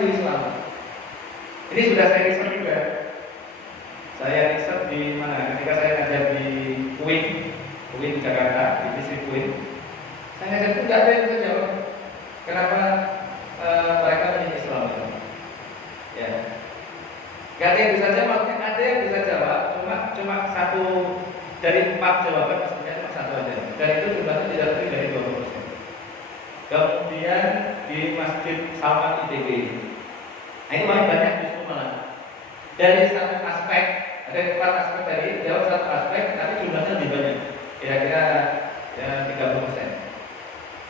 masuk Islam. Ini sudah saya riset juga. Saya riset di mana? Ketika saya ngajar di UIN Jakarta, di distrik UIN. Saya ngajar itu nggak ada yang bisa jawab. Kenapa mereka memilih Islam? Ya, nggak ada yang bisa jawab. Ada yang bisa jawab, cuma satu dari 4 jawaban, maksudnya cuma satu aja. Dan itu jumlahnya tidak lebih dari 20%. Kemudian di Masjid Salman ITB. Nah, itu paling banyak justru malah. Dari satu aspek, ada 4 aspek tadi, jawab satu aspek, tapi jumlahnya lebih banyak. Kira-kira ya 30%.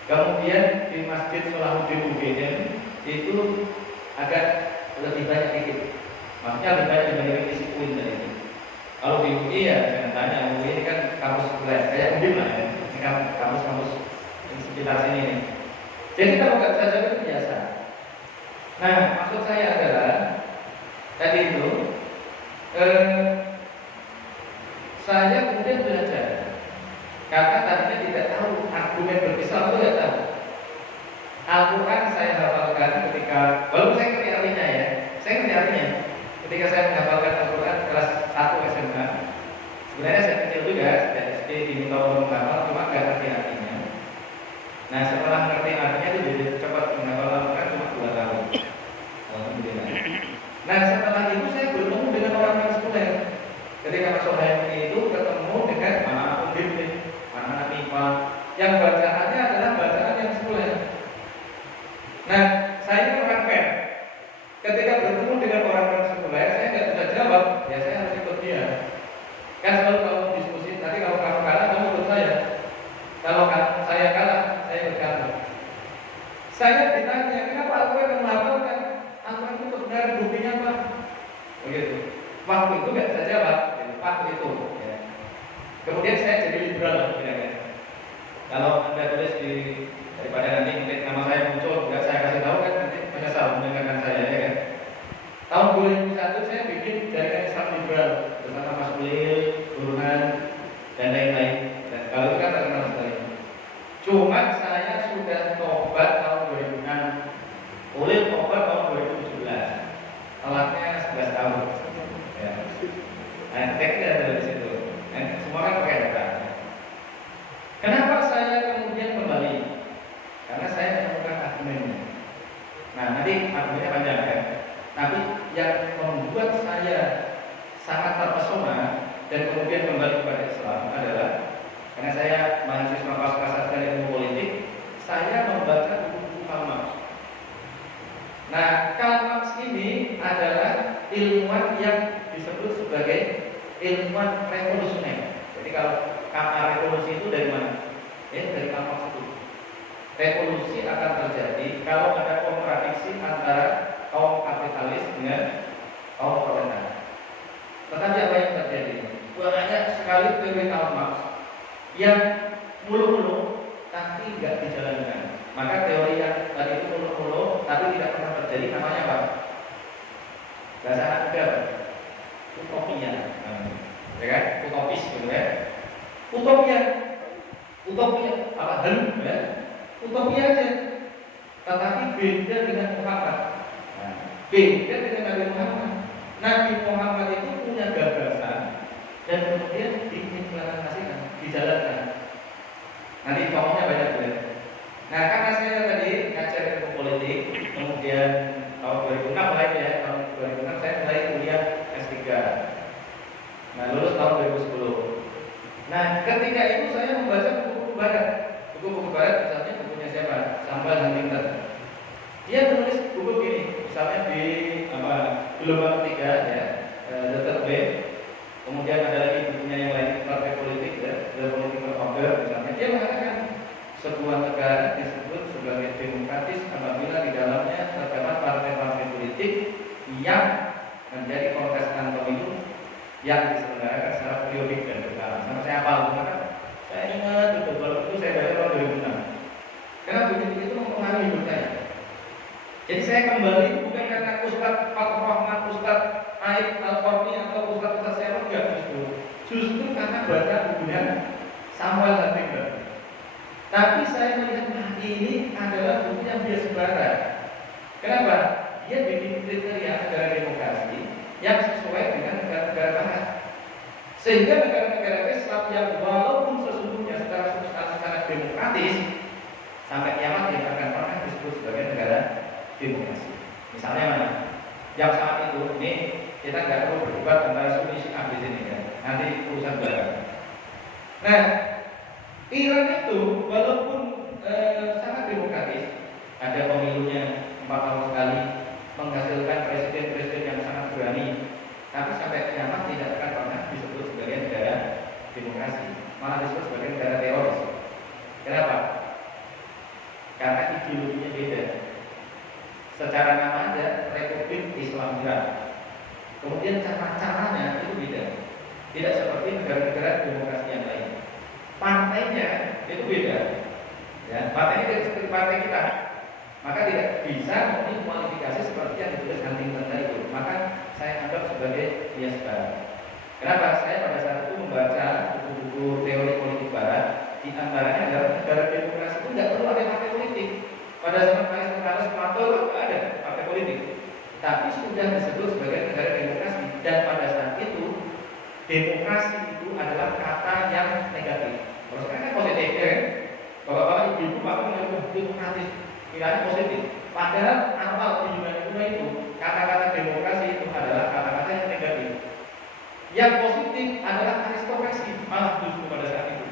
Kemudian di Masjid Salahuddin UGM itu agak lebih banyak dikit. Maksudnya lebih banyak dibandingkan isi UIN tadi. Kalau di UI ya jangan tanya, UI ini kan kampus kayak UIN lah ya. Ini kan kampus-kampus di sekitar sini nih. Jadi kalau nggak bisa jawab itu biasa. Nah, maksud saya adalah tadi itu saya kemudian belajar karena tadinya tidak tahu argumen berislam itu tidak tahu. Al-Quran saya hafalkan ketika, walaupun saya ngerti artinya ya, saya ngerti artinya. Ketika saya menghafalkan Al-Quran kelas 1 SMA, sebenarnya saya kecil juga, dari SD diminta untuk menghafal, cuma nggak ngerti artinya. Nah, setelah ngerti artinya itu jadi cepat menghafal Al-Quran cuma 2 tahun. Alhamdulillah. Nah, setelah itu saya bertemu dengan orang-orang sekuler. Ketika masuk HMI itu ketemu dengan anak-anak pembimbing, anak-anak MIPA, yang bacaannya adalah bacaan yang sekuler. Nah, saya ini orang fair. Ketika bertemu dengan orang-orang sekuler, saya nggak bisa jawab, ya saya harus ikut dia. Kan selalu kalau diskusi, nanti kalau kamu kalah, kamu ikut saya. Kalau saya kalah, saya ikut kamu. Saya ditanya, kenapa Al-Quran yang menghafalkan? Al-Quran itu benar, buktinya apa? Begitu. Waktu itu nggak bisa jawab, waktu itu. Ya. Kemudian saya jadi liberal, kira-kira. Kalau Anda tulis daripada nanti mungkin nama saya muncul, nggak saya kasih tahu kan nanti menyesal mendengarkan saya ya kan. Tahun 2001 saya bikin jaringan Islam liberal bersama Mas Ulil, Burhan, dan lain-lain. Dan kalau itu kan terkenal sekali. Cuma saya sudah tobat tahun 2006, Ulil tobat tahun 2017, telatnya 11 tahun. Ya. Nah, teksnya ada di situ. Nah, semua kan pakai data. Kenapa saya kemudian kembali? Karena saya menemukan argumennya. Nah, nanti argumennya panjang ya. Tapi yang membuat saya sangat terpesona dan kemudian kembali kepada Islam adalah karena saya mahasiswa pasca sarjana ilmu politik, saya membaca buku-buku Karl Marx. Nah, Karl Marx ini adalah ilmuwan yang disebut sebagai ilmuwan revolusioner. Jadi kalau kata revolusi itu dari mana? Dari Karl Marx itu. Revolusi akan terjadi kalau ada kontradiksi antara kaum kapitalis dengan kaum proletar. Tetapi apa yang terjadi? Banyak sekali teori Karl Marx yang mulu-mulu tapi tidak dijalankan. Maka teori yang tadi itu mulu-mulu tapi tidak pernah terjadi namanya apa? Bahasa ada utopia, ya kan? Utopis gitu ya. Utopia apa halu ya? Utopia aja. Tetapi beda dengan Muhammad. Beda dengan Nabi Muhammad. Nabi Muhammad itu punya gagasan dan kemudian diimplementasikan, dijalankan. Nanti contohnya banyak ya. Nah, karena saya tadi ngajar ilmu politik, kemudian tahun 2006 mulai ya, tahun 2006 saya mulai kuliah S3. Nah, lulus tahun 2010. Nah, ketika itu saya membaca buku-buku barat. Buku-buku barat misalnya bukunya siapa? Samuel Huntington. Dia menulis buku gini, misalnya di gelombang 3 ya, The Third Wave. Kemudian ada lagi bukunya yang lain, Partai Politik ya, The Political Order misalnya. Dia mengatakan sebuah negara disebut sebagai demokratis apabila di dalamnya terdapat partai-partai politik yang menjadi kontestan pemilu yang diselenggarakan secara periodik dan berkala. Sama saya hafal, karena saya ingat betul kalau itu saya baca tahun 2006. Karena begitu mempengaruhi hidup saya. Jadi saya kembali bukan karena Ustaz Fathur Rahman, Ustaz Aib Al-Qarni atau Ustaz Syarif, enggak justru karena baca bukunya Samuel Huntington. Tapi saya melihat ini adalah buku yang biasa barat. Kenapa? Dia Sehingga negara-negara Islam yang walaupun sesungguhnya secara substansi sangat demokratis, sampai kiamat tidak akan pernah disebut sebagai negara demokrasi. Misalnya mana? Yang saat itu, ini kita nggak perlu berdebat antara Sunni Syiah di sini ya. Nanti urusan belakang. Nah, Iran itu walaupun sangat demokratis, ada pemilunya 4 tahun sekali, menghasilkan presiden-presiden yang sangat berani, tapi sampai kiamat tidak akan pernah disebut sebagai negara demokrasi, malah disebut sebagai negara teroris. Kenapa? Karena ideologinya beda. Secara nama ada Republik Islam Iran, kemudian cara-caranya itu beda. Tidak seperti negara-negara demokrasi yang lain. Partainya itu beda. Ya, partainya tidak seperti partai kita. Maka tidak bisa memenuhi kualifikasi seperti yang ditulis Huntington tadi itu. Maka saya anggap sebagai bias barat. Kenapa? Saya pada saat itu membaca buku-buku teori politik barat. Di antaranya adalah negara demokrasi itu tidak perlu ada partai politik. Pada zaman Aristoteles, Plato tidak ada partai politik, tapi sudah disebut sebagai negara demokrasi. Dan pada saat itu demokrasi itu adalah kata yang negatif. Kalau sekarang kan positif ya. Bapak-bapak ibu-ibu pasti menganggap demokratis, kiranya positif. Padahal awal di Yunani kuno itu kata-kata demokrasi itu adalah kata-kata yang negatif. Yang positif adalah aristokrasi, malah justru pada saat itu.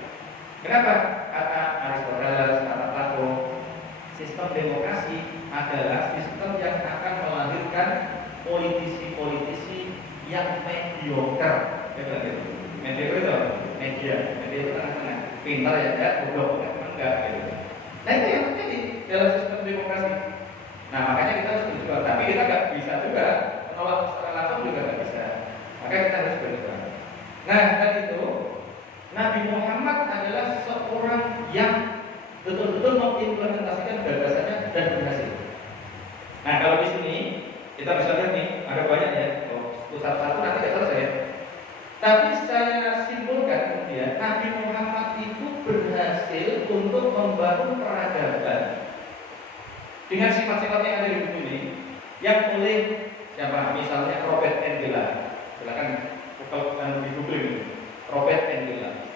Kenapa? Kata Aristoteles, kata Plato, sistem demokrasi adalah sistem yang akan melahirkan politisi-politisi yang mediocre. Mediocre itu media, media itu tengah-tengah, pintar ya enggak, bodoh enggak gitu. Nah itu yang terjadi dalam sistem demokrasi. Nah makanya kita harus berjuang, tapi kita nggak bisa juga menolak secara langsung juga nggak bisa. Maka kita harus berjuang. Nah dan itu Nabi Muhammad adalah seorang yang betul-betul mengimplementasikan gagasannya dan berhasil. Nah kalau di sini kita bisa lihat nih ada banyak ya, satu-satu nanti kita selesai. Tapi saya simpulkan kemudian Nabi Muhammad itu berhasil untuk membangun peradaban dengan sifat-sifat yang ada di buku ini, yang oleh siapa? Misalnya Robert Engelland. Silakan kalau di Google ini Robert Engelland.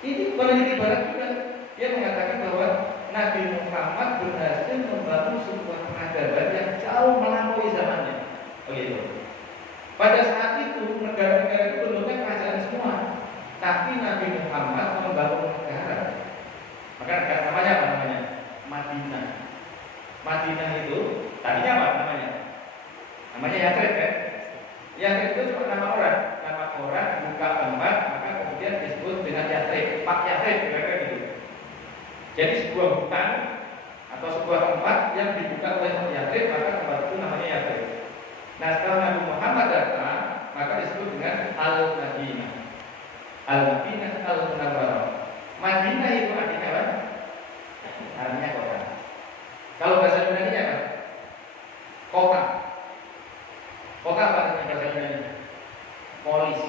Ini peneliti barat juga. Dia mengatakan bahwa Nabi Muhammad berhasil membangun sebuah peradaban yang jauh melampaui zamannya. Begitu. Pada saat itu negara-negara itu bentuknya kerajaan semua, tapi Nabi Muhammad membangun negara. Maka namanya apa namanya? Madinah. Madinah itu tadinya apa namanya? Namanya Yathrib kan? Yathrib itu cuma nama orang buka tempat, maka kemudian disebut dengan Yathrib, Pak Yathrib, kira-kira gitu. Jadi sebuah hutan atau sebuah tempat yang dibuka oleh Yathrib, maka tempat itu namanya Yathrib. Nah setelah Nabi Muhammad datang, maka disebut dengan Al-Madinah. Al-Madinah Al-Munawwarah. Madinah itu artinya apa? Artinya kota. Kalau bahasa Yunani apa? Kota. Kota apa artinya bahasa Yunani? Polis.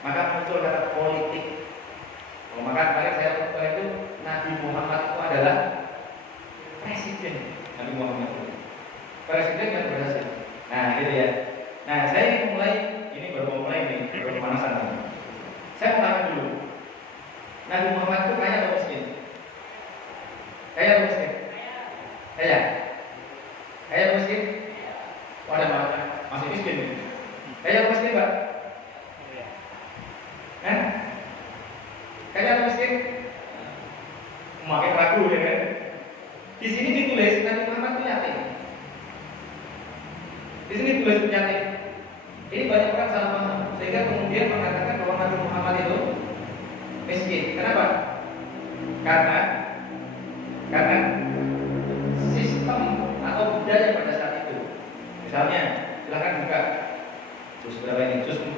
Maka muncul kata politik. Maka kemarin saya lupa itu Nabi Muhammad itu adalah presiden. Nabi Muhammad itu presiden yang berhasil. Nah gitu ya. Nah saya ingin mulai, ini baru mulai nih, baru pemanasan nih. Saya mau tanya dulu, Nabi Muhammad itu kaya atau miskin? Kaya atau miskin? Kaya. Kaya atau miskin? Wadah masih miskin nih. Kaya atau miskin Pak? Kaya atau miskin? Makin ragu ya kan? Di sini ditulis Nabi Muhammad itu yatim. Di sini tulis yatim. Ini banyak orang salah paham sehingga kemudian mengatakan bahwa Nabi Muhammad itu miskin. Kenapa? Karena sistem atau budaya pada saat itu. Misalnya, silakan buka juz berapa ini? Juz 4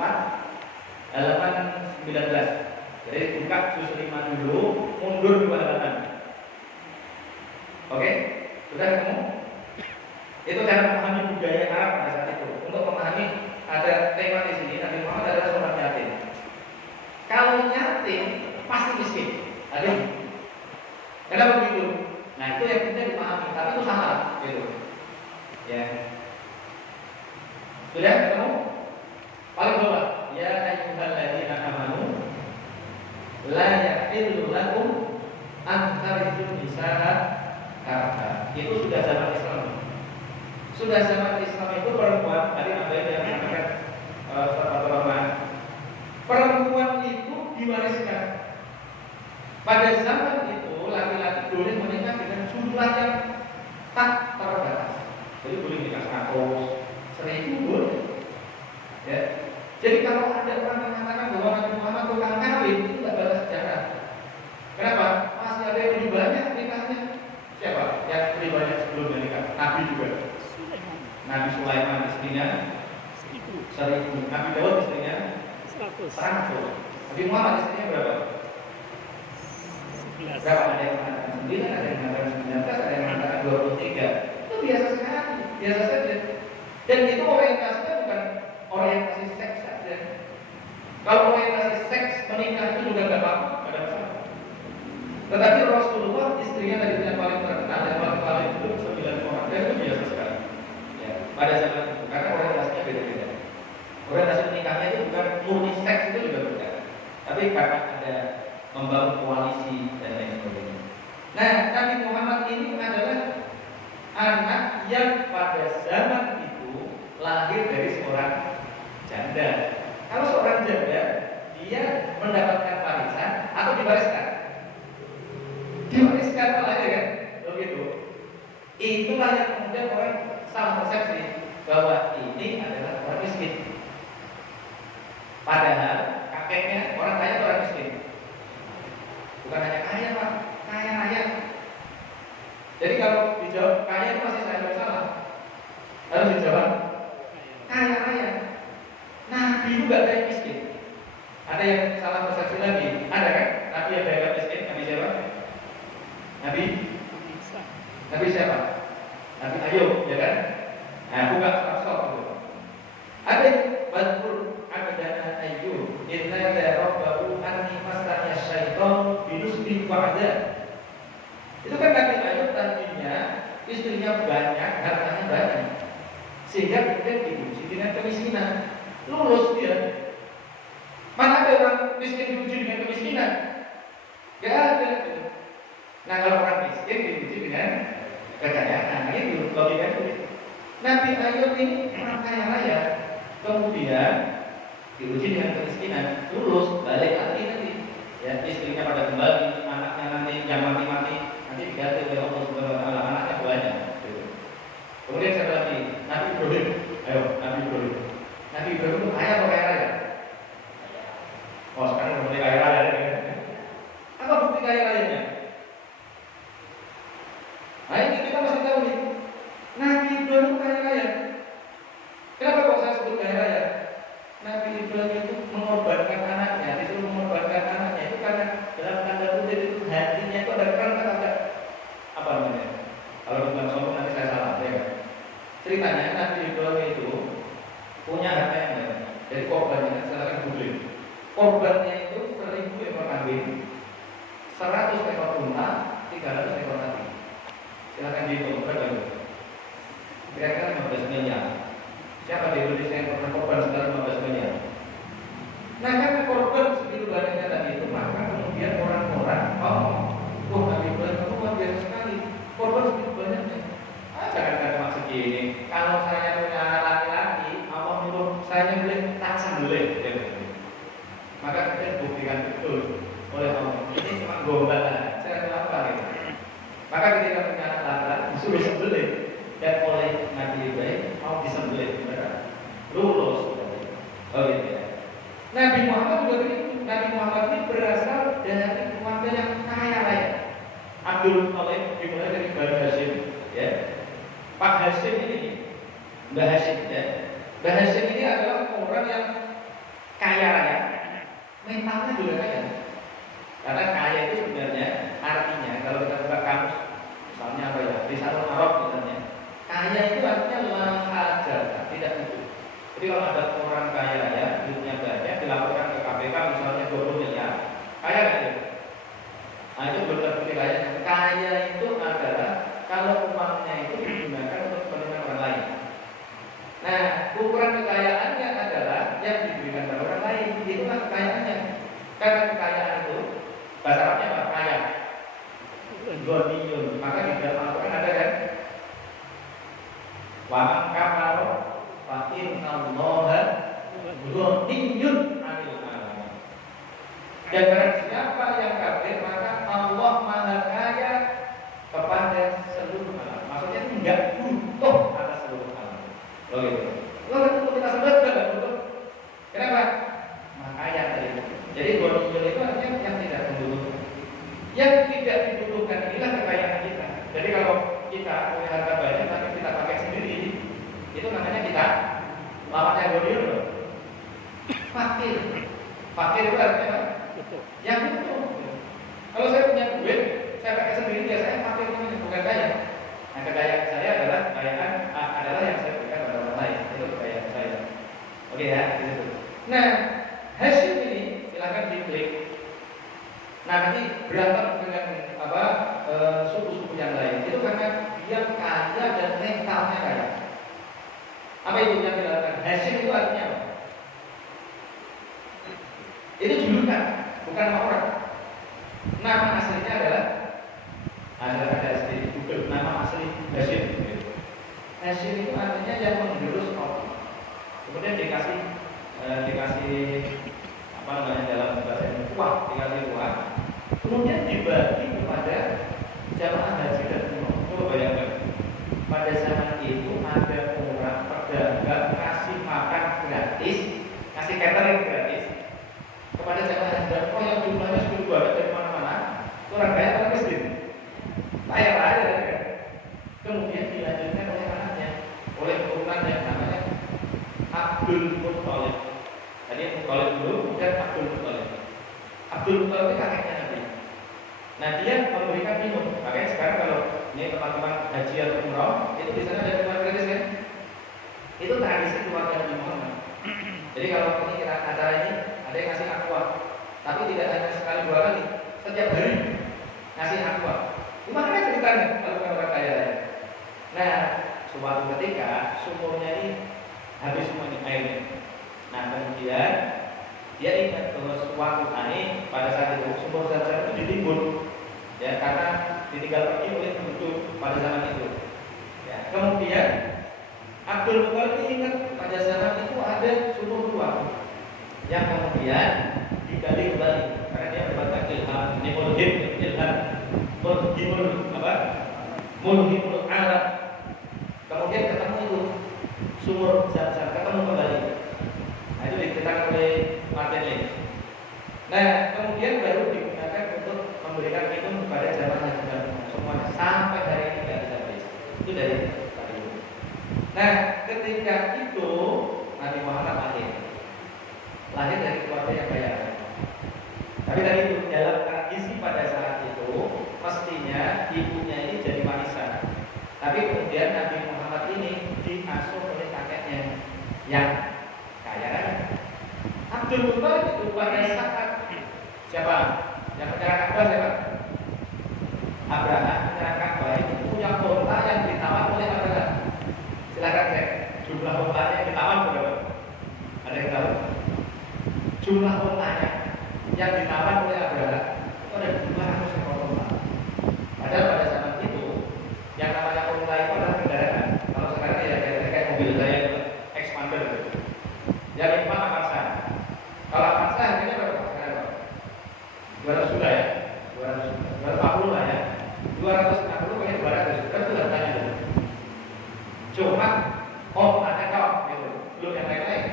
halaman 19. Jadi buka juz 5 dulu, mundur 2 halaman. Oke? Sudah ketemu? Itu cara memahami budaya Arab pada saat itu. Untuk memahami ada tema di sini, Nabi Muhammad adalah seorang yatim. Kalau yatim pasti miskin. Ada. Kenapa begitu? Nah itu yang penting dipahami. Tapi itu salah, gitu. Ya. Sudah ketemu? Paling bawah. Ya ayyuhalladzina yahillu lakum an tarithun nisaa karha. Itu sudah zaman Islam. Sudah zaman Islam itu perempuan, tadi apa yang mengatakan Ustaz Rahman, perempuan itu diwariskan. Pada zaman itu laki-laki boleh menikah dengan jumlah yang tak terbatas. Jadi boleh nikah 100, 1000 boleh. Ya. Jadi kalau ada orang yang mengatakan bahwa Nabi Muhammad tukang kawin, itu tidak balas sejarah. Kenapa? Masih ada yang lebih banyak nikahnya. Siapa? Yang lebih banyak sebelum menikah? Nabi juga. Nabi Sulaiman istrinya 1000. Nabi Daud istrinya 100. Nabi Muhammad istrinya berapa? Berapa? Ada yang mengatakan 9, ada yang mengatakan 19, ada yang mengatakan 23. Itu biasa sekali, biasa saja. Dan itu orientasinya bukan orientasi seks saja. Kalau orientasi seks menikah itu juga nggak apa-apa, nggak ada masalah. Tetapi Rasulullah istrinya tadi yang paling terkenal dan paling itu 9 orang, dan itu biasa sekali. Ya, pada zaman itu karena orientasinya beda-beda. Orientasi menikahnya itu bukan murni seks, itu juga bukan. Tapi karena ada membangun koalisi dan lain sebagainya. Nah, Nabi Muhammad ini adalah anak yang pada zaman itu lahir dari seorang janda. Kalau seorang janda, dia mendapatkan warisan atau diwariskan? Diwariskan malah ya kan? Begitu. Itulah yang kemudian orang salah persepsi bahwa ini adalah orang miskin. Padahal kakeknya orang kaya atau orang miskin? Bukan hanya kaya Pak, kaya raya. Jadi kalau dijawab kaya itu masih saya salah. Harus dijawab kaya raya. Nabi juga kaya miskin. Ada yang salah persepsi lagi. Ada kan? Nabi yang kaya miskin. Nabi siapa? Nabi siapa? Nabi Ayub, ya kan? Nah, bukan sok itu. Ada yang Badkur Abdana Ayub inna la rabbahu anni masanya syaitan binusbi wa'adha. Itu kan Nabi Ayub tadinya istrinya banyak, hartanya banyak, sehingga kemudian diuji dengan kemiskinan. Lulus dia. Mana ada orang miskin diuji dengan kemiskinan? Gak ada. Nah kalau orang miskin diuji dengan kekayaan, itu logika itu. Nabi Ayub ini orang kaya raya, kemudian diuji dengan kemiskinan, lulus, balik lagi nanti. Ya, istrinya pada kembali, anaknya nanti yang mati-mati nanti diganti oleh Allah Subhanahu Wa Taala, anaknya banyak. Gitu. Kemudian saya lagi, Nabi Ibrahim, ayo Nabi Ibrahim. Nabi Ibrahim itu kaya atau kaya raya? Oh sekarang mulai kaya raya. Apa bukti kaya rayanya? Nah ini kita masih tahu nih. Nabi Ibrahim kaya raya. Kenapa kok saya sebut kaya raya? Nabi Ibrahim itu mengorbankan anaknya, disuruh mengorbankan anaknya itu karena dalam tanda kutip itu hatinya itu ada keran ada apa namanya? Kalau bukan sombong nanti saya salah ya. Ceritanya Nabi Ibrahim itu punya harta yang banyak. Jadi korbannya silakan googling. Korbannya itu 1000 ekor kambing, 100 ekor unta, 300 ekor sapi. Silakan dihitung berapa itu? Kira-kira 15 miliar. Siapa di Indonesia yang pernah korban sekali 15 miliar? Nah karena korban segitu banyaknya tadi itu, maka kemudian orang-orang Nabi Ibrahim itu luar biasa sekali. Korban segitu banyaknya. Jangan cuma segini. Kalau saya punya laki-laki, Allah nyuruh saya nyembelih, tak sembelih. Maka kita buktikan betul oleh Allah. Ini cuma gombal saya apa gitu. Maka ketika punya laki-laki disuruh sembelih, dan oleh Nabi Ibrahim mau disembelih, lulus. Oh gitu ya. Nabi Muhammad juga begitu. Nabi Muhammad ini berasal dari keluarga yang kaya raya. Abdul Muthalib dimulai dari Bani Hashim, ya. Pak Hashim ini, Mbah Hashim, ya. Mbah Hashim ini adalah orang yang kaya raya, mentalnya juga kaya. Karena kaya itu sebenarnya artinya kalau kita buka kamus, misalnya apa ya, Risalul Arab misalnya. Kaya itu artinya lahajat, tidak cukup. Jadi kalau ada orang kaya raya, duitnya banyak, dilaporkan ke KPK misalnya 20 miliar, kaya nggak ya? Nah itu belum terbukti kaya. Kaya itu adalah kalau uangnya itu digunakan untuk kepentingan orang lain. Nah ukuran kekayaannya adalah yang diberikan kepada orang lain. Itulah kekayaannya. Karena kekayaan itu bahasa Wa man kafara fa innallaha ghaniyyun 'anil 'alamin. Dan barang siapa yang kafir maka Allah Maha Kaya kepada seluruh alam. Maksudnya tidak butuh atas seluruh alam. Loh gitu. Loh untuk kita sembah juga tidak butuh. Kenapa? Makanya tadi. Jadi ghaniyyun itu artinya yang tidak membutuhkan. Yang tidak dibutuhkan inilah kekayaan kita. Jadi kalau kita punya harta banyak tapi kita pakai sendiri, itu namanya kita lawannya ghaniyyun loh. Fakir. Fakir itu artinya yang butuh. Kalau saya punya duit, saya pakai sendiri biasanya fakir namanya, bukan kaya. Nah, kekayaan saya adalah yang saya berikan pada orang lain. Itu kekayaan saya. Oke ya, gitu. Nah, hasil ini silakan diklik. Nah, nanti berantem dengan suku-suku yang lain. Itu karena dia kaya dan mentalnya kaya. Apa itu yang dilakukan? Hasil itu artinya apa? Itu julukan, bukan nama orang. Nama aslinya adalah ada asli Google, nama asli Hasyim. Hasyim itu artinya yang menggerus orang. Kemudian dikasih apa namanya dalam bahasa Indonesia uang, dikasih uang. Kemudian dibagi kepada jamaah haji dan umroh. Coba bayangkan, pada zaman itu ada orang pedagang ngasih makan gratis, ngasih catering gratis kepada jamaah haji dan umroh yang jumlahnya sudah banyak dari mana-mana. Orang kaya orang miskin, kaya raya kan. Kemudian dilanjutkan oleh anaknya, oleh turunannya namanya Abdul Muthalib. Tadi Muthalib dulu, kemudian Abdul Muthalib. Abdul Muthalib itu kakeknya Nabi. Nah, dia memberikan minum. Makanya sekarang kalau ini teman-teman haji atau umroh, itu di sana ada minuman gratis kan? Itu tradisi keluarga Nabi Muhammad. Jadi kalau ini kita acara ini ada yang ngasih aqua, tapi tidak hanya sekali dua kali, setiap hari ngasih aqua. Gimana ceritanya kalau bukan orang kaya? Nah, suatu ketika sumurnya ini habis semuanya airnya. Nah, kemudian dia ingat bahwa suatu hari pada saat itu sumur Zam-Zam itu ditimbun, ya, karena ditinggal pergi oleh penduduk pada zaman itu. Ya, kemudian Abdul Muthalib ingat pada zaman itu ada sumur tua yang kemudian digali kembali karena dia mendapatkan ilham. Ini mulhimul alam. Kemudian ketemu itu sumur Zam-Zam, ketemu kembali. Nah, itu diceritakan oleh Martin Lane. Nah, kemudian baru digunakan untuk memberikan minum kepada jamaah haji dan umroh semuanya sampai hari ini tidak bisa habis. Itu dari tadi. Nah, ketika itu Nabi Muhammad lahir dari keluarga yang kaya. Tapi tadi itu dalam tradisi pada saat itu mestinya ibunya ini jadi warisan. Tapi kemudian Nabi Muhammad ini diasuh oleh kakeknya yang kaya raya. Abdul Muthalib itu pada saat siapa? Yang menyerang Ka'bah siapa? Abraham menyerang Ka'bah itu punya kota yang ditawan oleh Abraham. Silakan cek jumlah kotanya yang ditawan berapa? Ada yang tahu? Jumlah kotanya yang ditawan oleh Abraham itu ada 200 ekor kota. Padahal pada zaman itu yang namanya kota itu adalah kendaraan. Kalau sekarang ya kayak mobil saya itu expander. Yang lima Avanza. Kalau Avanza harganya berapa sekarang? 200 juta ya, 240 lah ya, 260 pakai 200, kan itu harganya dulu. Cuma ada kok, gitu. Belum yang lain-lain.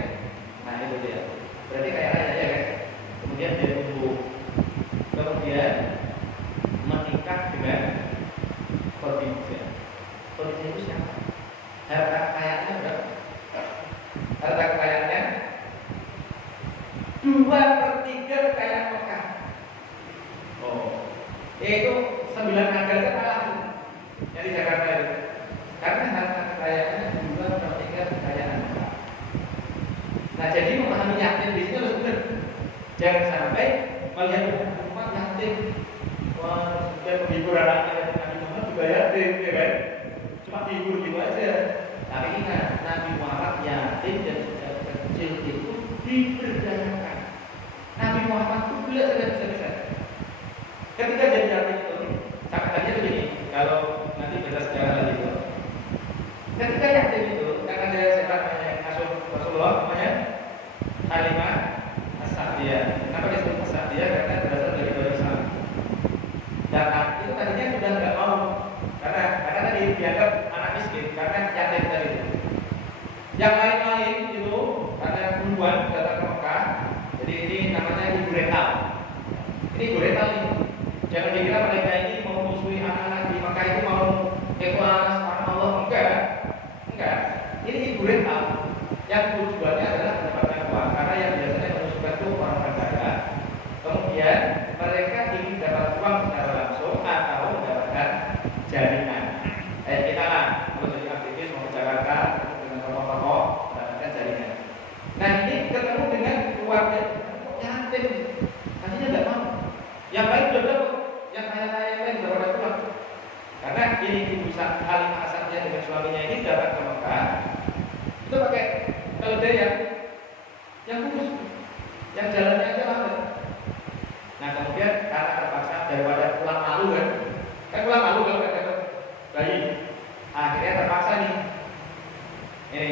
Nah itu dia. Berarti kayak raya ya kan. Kemudian dia tumbuh, kemudian menikah dengan Khadijah. Khadijah itu siapa? Harta kekayaannya berapa? Harta kekayaannya 2/3 kekayaan Mekah. Oh, itu 9 handal kalah yang di Jakarta itu. Karena harta kekayaannya 2/3 kekayaan Mekah. Nah, jadi memahami yatim di sini harus benar. Jangan sampai melihat rumah yatim, wah, sudah menghibur anaknya Nabi Muhammad juga yatim, ya kan? Cuma dihibur gitu aja. Tapi ingat, Nabi Muhammad yatim dan sejak kecil itu diberdayakan. Nabi Muhammad itu belajar dan bisa-bisa. Ketika jadi yatim itu, sampai tadi begini, kalau nanti baca sejarah lagi itu, Ketika yatim itu, kan ada seorang namanya Rasulullah namanya Halimah As-Sa'diyah. Kenapa disebut As-Sa'diyah? Karena berasal dari Bani Islam. Dan itu tadinya sudah nggak mau, karena tadi dianggap anak miskin, karena yatim tadi itu. Yang lain-lain itu karena puluhan datang ke Mekah. Jadi ini namanya ibu rental. Ini ibu rental ini. Jangan dikira mereka ini mau musuhi anak-anak di Mekah itu mau ikhlas karena Allah, enggak. Ini ibu rental. Yang tujuannya adalah mendapatkan uang, karena yang biasanya menyusukan itu orang kaya. Kemudian mereka ingin dapat uang secara langsung atau mendapatkan jaminan. Kita lah, kalau jadi aktivis mau ke Jakarta dengan tokoh-tokoh mendapatkan jaringan. Nah ini ketemu dengan keluarga yatim, tadinya nggak mau. Yang lain sudah dapat, yang kaya-kaya yang lain sudah pada pulang. Karena ini ibu Halimah As-Sa'diyah dengan suaminya ini datang ke Mekah, itu pakai keledai yang khusus, yang jalannya aja lambat. Nah kemudian karena terpaksa daripada pulang malu kan pulang malu kalau nggak dapat bayi, akhirnya terpaksa nih. Ini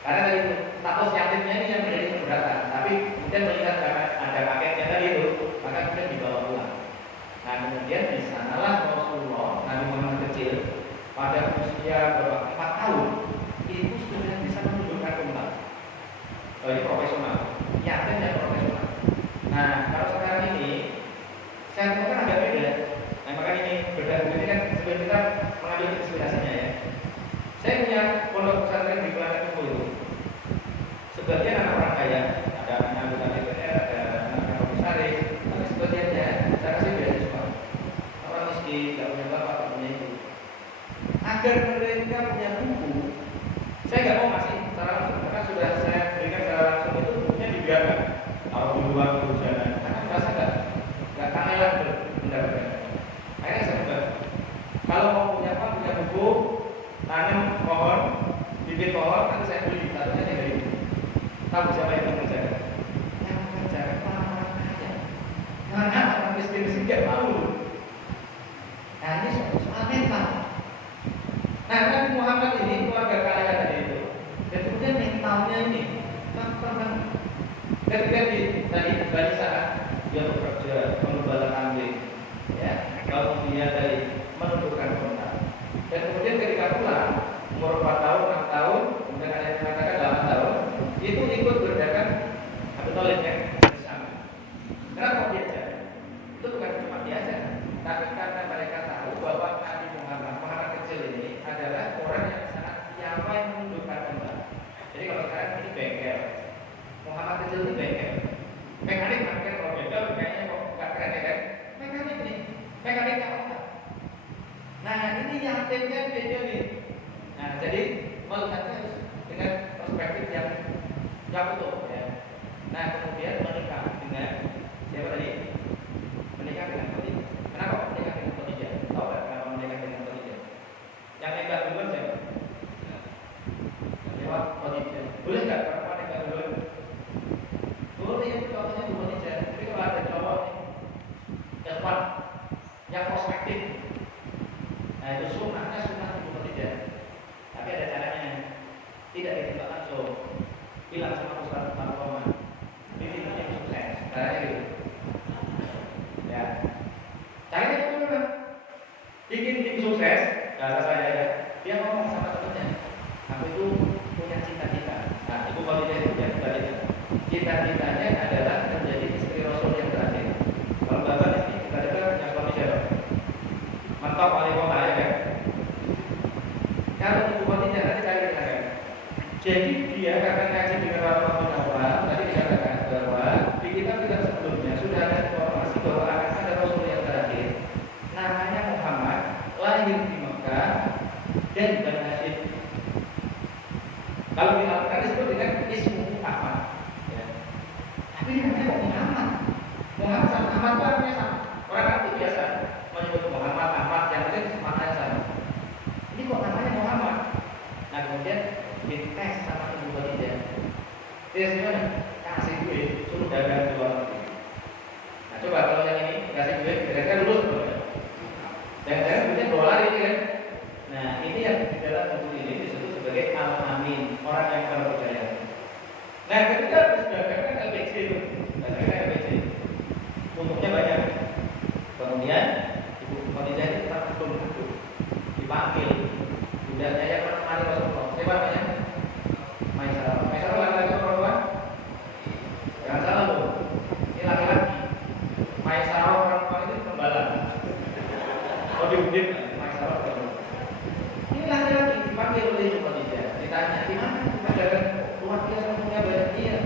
karena dari status yatimnya ini yang menjadi keberatan, tapi kemudian melihat karena ada paketnya tadi itu, maka kemudian dibawa pulang. Nah kemudian di sanalah Rasulullah Nabi Muhammad kecil pada usia berapa 4 tahun itu sudah bisa menundukkan kembang. Ini profesional, yatim dan profesional. Nah kalau sekarang ini saya temukan agak beda. Nah makanya ini beda ini kan sebelum kita mengambil inspirasinya ya. Saya punya pondok pesantren di Planet Kumpul itu. Sebagian anak orang kaya, ada anak anggota DPR, ada anak komisaris, tapi sebagiannya saya kasih beasiswa. Orang miskin, tidak punya bapak, tidak punya ibu. Agar mereka punya buku, saya nggak mau ngasih secara langsung, karena sudah saya berikan secara langsung itu bukunya dibiarkan. Kalau di luar kehujanan, karena merasa nggak kangelan mendapatkan. Akhirnya saya ubah. Kalau mau punya apa, punya buku, tanam pohon, bibit pohon, nanti saya beli satunya dari itu. Tahu siapa yang mengerjakan? Yang mengerjakan orang-orang kaya. Karena orang miskin nggak mau. Nah ini soal mental. Nah Nabi Muhammad ini keluarga kaya tadi itu, dan kemudian mentalnya ini tentang ketika tadi Bani Sa'ad dia bekerja mengembala kambing, ya, kemudian dari menundukkan kota, dan kemudian ketika pulang umur 4 tahun, 6 tahun, kemudian ada yang mengatakan 8 tahun, itu ikut berdagang Abu Thalib yang bersama. Kenapa diajar? Itu bukan cuma diajar, tapi karena mereka tahu bahwa Nabi Muhammad kecil ini adalah orang yang sangat piawai menundukkan kembang. Jadi kalau sekarang ini bengkel, Muhammad kecil ini bengkel. Mekanik kan kalau bengkel kayaknya kok nggak keren ya kan? Mekanik nih, mekaniknya otak. Nah ini yatimnya beda nih. Nah jadi melihatnya harus dengan perspektif yang utuh ya. Nah kemudian menikah dengan siapa tadi? Menikah dengan Khadijah. Kenapa menikah dengan Khadijah? Tahu nggak kenapa menikah dengan Khadijah? Yang nikah duluan siapa? Lewat Khadijah. Boleh nggak perempuan nikah duluan? Boleh, itu contohnya Bu Khadijah. Jadi kalau ada cowok yang yang prospektif, nah itu sunnah Bu Khadijah. Tapi ada caranya, tidak ditembak langsung. Bilang sama Ustaz Marwoma, bikin yang sukses. Caranya gitu. Ya. Caranya itu memang bikin tim sukses. Bahasa saya ya, dia ngomong sama temennya, aku itu punya cita-cita. Nah, Ibu Khadijah itu punya cita-cita. Cita-citanya adalah menjadi istri Rasul yang terakhir. Kalau bapak ini cita-cita punya suami siapa? Mentok wali kota ya kan? Kalau Ibu Khadijah nanti cari kan? Jadi dia karena ngaji dengan orang awam, tadi dikatakan bahwa di kitab-kitab sebelumnya sudah ada informasi bahwa akan ada Rasul yang terakhir, namanya Muhammad, lahir di Mekah dan di Bani Hashim. Kalau di Al-Quran disebut dengan Ismu Ahmad, ya. Tapi ini namanya Muhammad. Muhammad sama Ahmad itu artinya sama. Orang Arab itu biasa menyebut Muhammad, Ahmad, yang penting maknanya sama. Ini kok namanya Muhammad? Nah kemudian dites sama Ibu Khadijah. Tes gimana? Kasih duit, suruh dagang di luar negeri. Nah coba kalau yang ini kasih duit, kira-kira lulus dan duitnya $2 ini kan. Nah ini yang di dalam buku ini disebut al-amin, orang yang terpercaya. Nah, ketika sudah kan LPG itu, LPG, untuknya banyak. Kemudian Ibu Khadijah ini tetap duduk, dipanggil. Budaknya yang menemani Rasulullah. Siapa namanya? Maisarah. Maisarah laki-laki atau perempuan? Jangan salah loh. Ini laki-laki. Maisarah perempuan itu pembalap. Oh diudip, Maisarah perempuan. Ini laki-laki dipanggil oleh Ibu Khadijah. Ditanya, di mana perjalanan luar biasa punya banyak dia.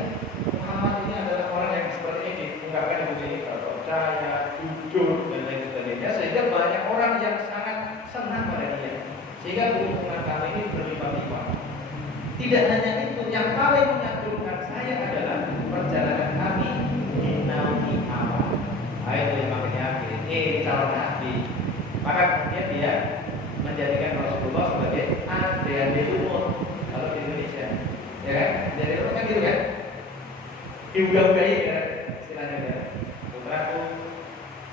Muhammad ini adalah orang yang seperti ini diungkapkan di buku ini percaya, jujur dan lain sebagainya. Sehingga banyak orang yang sangat senang pada dia. Sehingga hubungan kami ini berlimpah-limpah. Tidak hanya itu, yang paling mengagumkan saya adalah perjalanan kami di naungi awal. Itu yang makanya calon nabi. Maka kemudian dia menjadikan Rasulullah sebagai adik umur kalau di Indonesia, ya kan? Jadi itu kan gitu kan? Diudah-udahi ya istilahnya ya. Putraku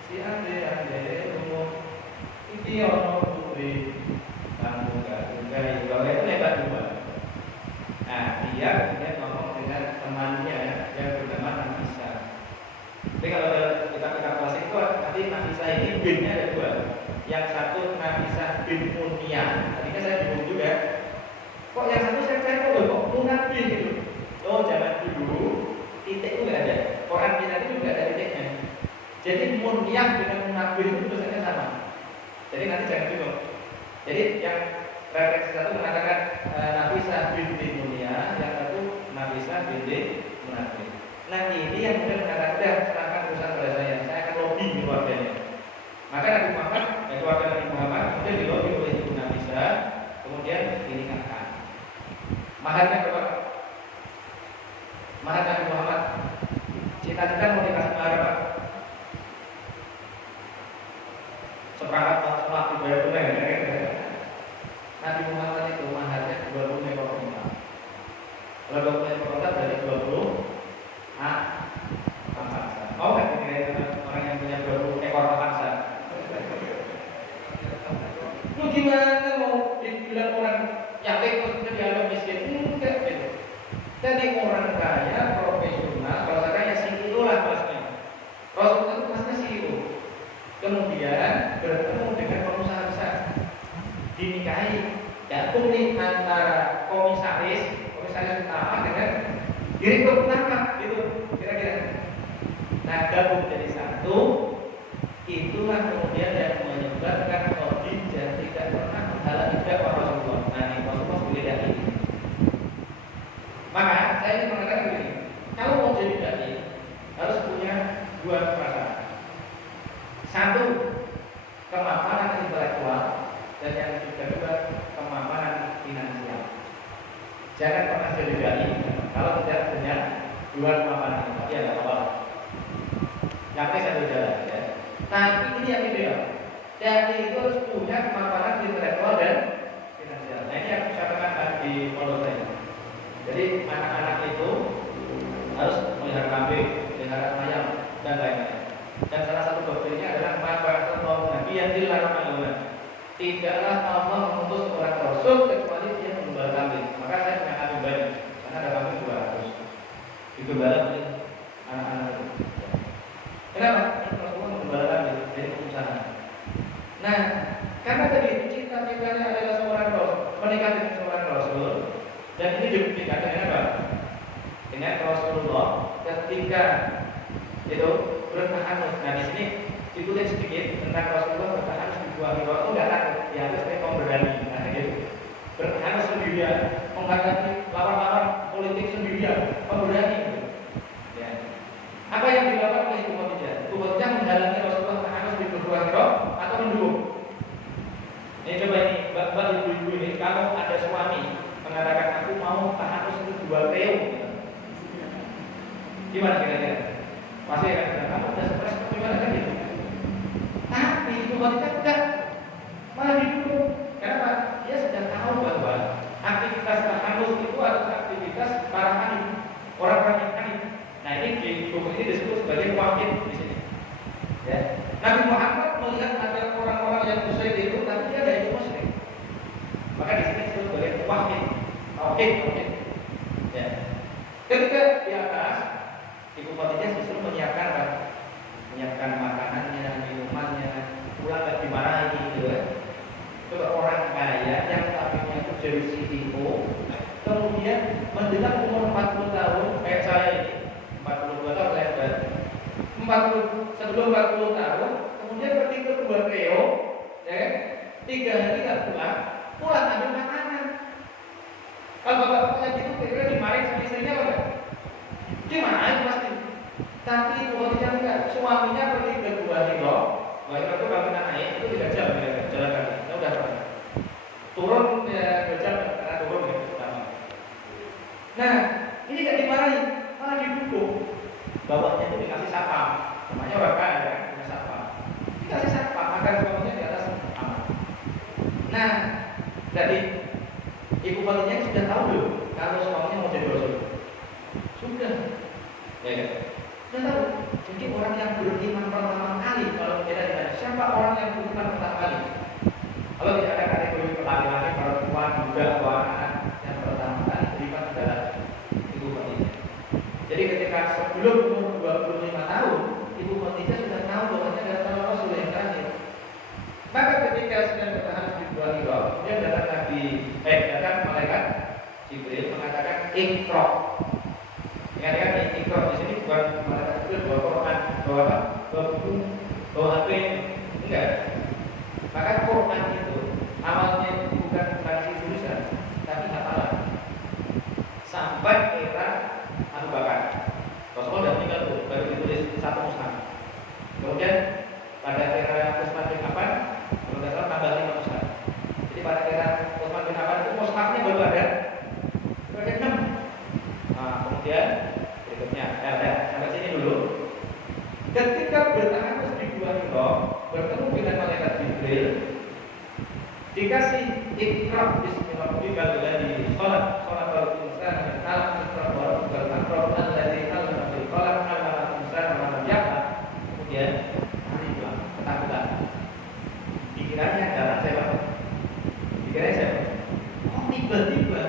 si adik umur iki ono putri kamu gak bahwa itu lebar dua. Nah dia kemudian ngomong dengan temannya yang bernama Nafisa. Jadi kalau kita klasik itu nanti Nafisa ini binnya ada dua. Yang satu Nafisa bin Munia. Tadi kan saya bingung juga. Kok yang satu saya kok Munabi gitu. Oh jangan dulu titik itu nggak ada. Quran kita itu juga ada titiknya. Jadi Munia dengan Munabi itu tulisannya sama. Jadi nanti jangan bingung. Jadi yang referensi satu mengatakan Nafisa binti Munia, yang satu Nafisa binti Munabi. Nah ini yang kemudian mengatakan serahkan urusan pada saya akan lobby keluarganya. Maka Nabi Muhammad, keluarga Nabi Muhammad kemudian dilobi oleh Ibu Nafisa, kemudian dinikahkan. Maharnya berapa? Mahar Nabi Muhammad. Cita-cita mau dikasih mahar apa? Seperangkat sholat dibayar tunai. Nabi Muhammad itu maharnya 20 ekor unta. Kalau 20 ekor unta dari 20 angsa. Oh kan ini orang yang punya 20 ekor angsa. Lu gimana mau dibilang orang yatim terus dianggap miskin? Enggak gitu. Jadi orang kaya profesional, kalau saya kaya CEO lah bosnya. Rasulullah itu masnya CEO. Kemudian bertemu dengan pengusaha besar, dinikahi, gabung nih antara komisaris utama dengan direktur utama, gitu kira-kira. Nah gabung jadi satu, itulah kemudian yang menyebabkan Khadijah tidak pernah menghalangi dakwah Rasulullah. Nah ini Rasulullah sebagai dai. Maka saya ingin mengatakan begini, kalau mau jadi dai harus punya dua perasaan. Satu, kemapanan intelektual, dan yang kedua kemapanan finansial. Jangan pernah jadi dai kalau tidak punya dua kemapanan itu. Ya nggak apa-apa. Yang ini satu jalan ya. Tapi ini yang ideal. Dai itu harus punya kemapanan intelektual dan finansial. Nah ini yang saya katakan di pondok saya. Jadi anak-anak itu harus melihara kambing, melihara ayam dan lain-lain. Dan salah satu doktrinnya adalah ma'ba'atullah nabiyyan illa rahmatan. Tidaklah Allah mengutus seorang rasul kecuali dia menggembala kambing. Maka saya punya kambing banyak, karena ada kambing 200. Digembala oleh anak-anak itu. Kenapa? Rasulullah menggembala kambing, jadi pengusaha. Nah, karena tadi cita-citanya adalah seorang rasul, menikah dengan seorang rasul, dan ini dibuktikan dengan apa? Dengan Rasulullah ketika itu bertahanus. Nah di sini ditulis sedikit tentang Rasulullah bertahanus di Gua Hira itu nggak takut, dia harus kayak pemberani. Nah gitu, bertahanus sendirian, menghadapi lawan-lawan politik sendirian, pemberani. Gitu. Ya. Apa yang dilakukan oleh Ibu Khadijah? Ibu Khadijah menghalangi Rasulullah bertahanus di Gua Hira atau mendukung? Ini coba ini, bapak ibu-ibu ini, kalau ada suami mengatakan aku mau tahanus itu 2 tahun, gimana kira-kira? Pasti akan bilang, kamu udah stres, gimana kan gitu. Tapi itu wanita enggak, malah didukung. Kenapa? Dia sudah tahu bahwa aktivitas tahanus itu adalah aktivitas para hanif, orang-orang yang hanif. Nah ini di buku ini disebut sebagai wahid di sini. Ya. Nabi Muhammad melihat ada orang-orang yang musyrik itu, tapi dia tidak itu musyrik. Maka di sini disebut sebagai wahid. Oke. Ya. Ketika di atas, ibu Khadijah justru menyiapkan apa? Menyiapkan makanannya, minumannya, pulang gak dimarahi gitu ya. Coba orang kaya yang tapinya itu jadi CEO, kemudian menjelang umur 40 tahun, kayak saya ini, 42 tahun saya sudah sebelum 40 tahun, kemudian pergi ke Borneo, ya, 3 hari gak pulang ambil makanan. Kalau bapak-bapaknya gitu, kira-kira dimarahin sama istrinya apa enggak? Dimarahin pasti. Tapi ibu Khadijah enggak, suaminya pergi ke Gua Hira. Gua Hira itu kalau kita naik itu 3 jam ya, jalan kaki. Ya udah pernah. Turun ya 2 jam karena turun ya lama. Nah, ini enggak dimarahin, malah didukung. Bawahnya itu dikasih sapam. Namanya orang kaya ya, punya sapam. Dikasih sapam agar suaminya di atas aman. Nah, jadi ibu Khadijah sudah tahu belum kalau suaminya mau jadi rasul? Sudah. Ya kan? Sudah tahu. Jadi orang yang beriman pertama kali, kalau kita ditanya siapa orang yang beriman pertama kali? Kalau tidak ada kategori laki-laki, perempuan, muda, atau anak, yang pertama kali beriman adalah ibu Khadijah. Jadi ketika sebelum umur 25 tahun, ibu Khadijah sudah tahu bahwa ada calon rasul yang terakhir. Maka ketika sedang bertahan di Gua Hira, kemudian datang malaikat Jibril mengatakan Iqra. Ingat Iqra di sini bukan malaikat Jibril bawa Quran, bawa apa? Bawa HP, enggak. Maka Quran itu awalnya bukan tradisi tulisan, tapi hafalan. Sampai era Abu Bakar. Rasulullah sudah meninggal tuh, baru ditulis satu mushaf. Kemudian pada era Utsman bin Affan, kalau tidak salah tambah 5 mushaf. Jadi pada era Utsman bin Affan itu mushafnya baru ada 6. Nah, kemudian berikutnya, sampai sini dulu. Ketika bertahan di Gua Hira, bertemu dengan malaikat Jibril, dikasih Iqra bismillahirrahmanirrahim alladzi khalaqal insana min 'alaq Iqra wa rabbukal akram alladzi 'allama bil qalam 'allamal insana ma lam ya'lam. Kemudian hari pulang, ketakutan. Pikirannya adalah siapa? Pikirannya siapa? Oh, tiba-tiba.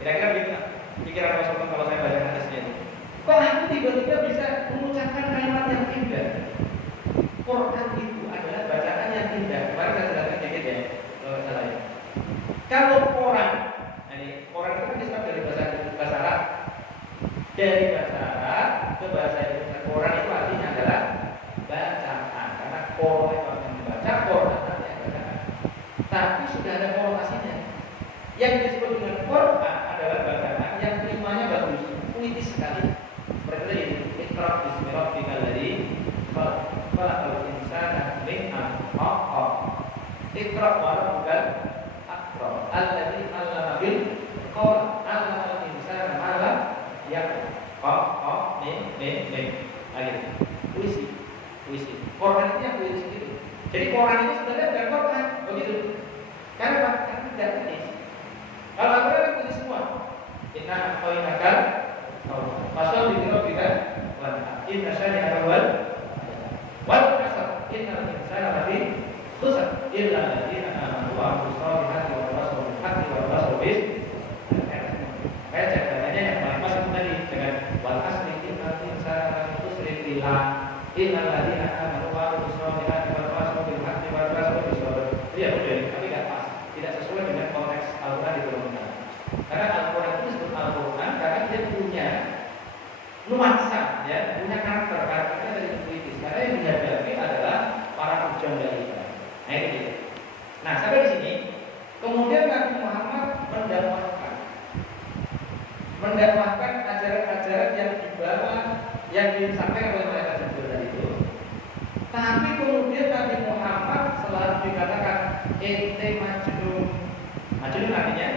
Kira-kira begitu. Pikiran Rasulullah kalau saya baca hadisnya itu. Kok aku tiba-tiba bisa mengucapkan kalimat yang indah? Quran itu adalah bacaan yang indah. Kemarin saya sudah sedikit ya, kalau salah ya. Kalau Quran, ini Quran itu kan disebut dari bahasa Arab. Dari bahasa Arab ke bahasa Indonesia, Quran itu artinya adalah bacaan. Karena Quran itu yang membaca, Quran artinya bacaan. Tapi sudah ada konotasinya. Yang disebut dengan Quran adalah bacaan yang rimanya bagus, puitis sekali. Seperti itu, Iqra bismillahirrahmanirrahim alladzi khalaqal insana min 'alaq. Iqra wa rabbukal akram alladzi 'allama bil qalam 'allamal insana ma lam ya'lam. Mim. Lagi. Puisi. Quran itu yang puisi itu. Jadi Quran itu sebenarnya bukan Quran, begitu. Karena tidak tulis. Kalau Al-Quran itu tulis semua. Inna a'tainakal pasal di rabbika wa inna syani'aka wal asr innal insana lafi khusr illa alladziina aamanu wa 'amilus shalihati wa tawassaw bil haqqi wa tawassaw bis sabr. Kayak caranya yang paling pas itu tadi dengan wal asri innal insana lafi khusr illa alladziina aamanu wa 'amilus shalihati wa tawassaw bil haqqi wa tawassaw bis sabr. Iya betul, tapi tidak pas, tidak sesuai dengan konteks Al-Quran diturunkan. Karena Al-Quran itu disebut Al-Quran karena dia punya nuansa, ya, punya karakternya dari puitis. Karena yang dihadapi adalah para pujangga kita. Nah itu dia. Nah sampai di sini, kemudian Nabi Muhammad mendakwahkan ajaran-ajaran yang dibawa, yang disampaikan oleh malaikat Jibril tadi itu. Tapi kemudian Nabi Muhammad selalu dikatakan ente majnun. Majnun artinya,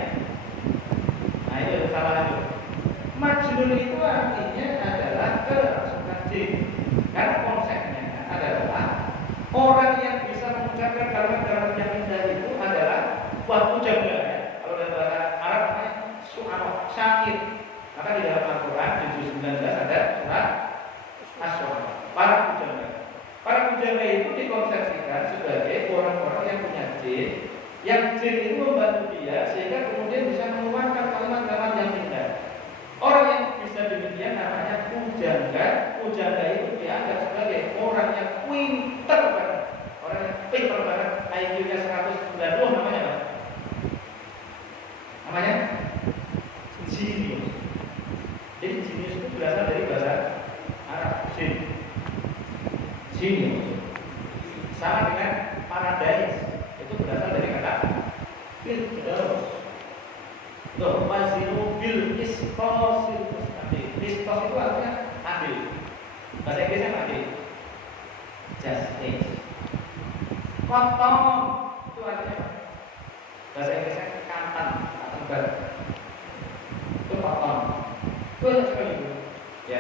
nah itu salah itu. Majnun itu artinya adalah kerasukan jin. Karena konsepnya adalah orang yang bisa mengucapkan kalimat-kalimat yang indah itu adalah buat pujangga ya. Kalau dalam bahasa Arab namanya su'ara, syakir. Maka di dalam Al-Quran di juz 19 ada surat Asy-Syu'ara, para pujangga. Para pujangga itu dikonsepsikan sebagai orang-orang yang punya jin, yang jin itu membantu dia sehingga kemudian bisa mengeluarkan kalimat berasal dari bahasa Arab, jin. Jin. Sama dengan paradise, itu berasal dari kata firdaus. Loh, wazinu bil qisṭasil mustaqim. Qisṭas itu artinya adil. Bahasa Inggrisnya adil. Justice. Kotom itu artinya apa? Bahasa Inggrisnya katan atau ber. Itu kotom. Itu yang sekali itu. Ya,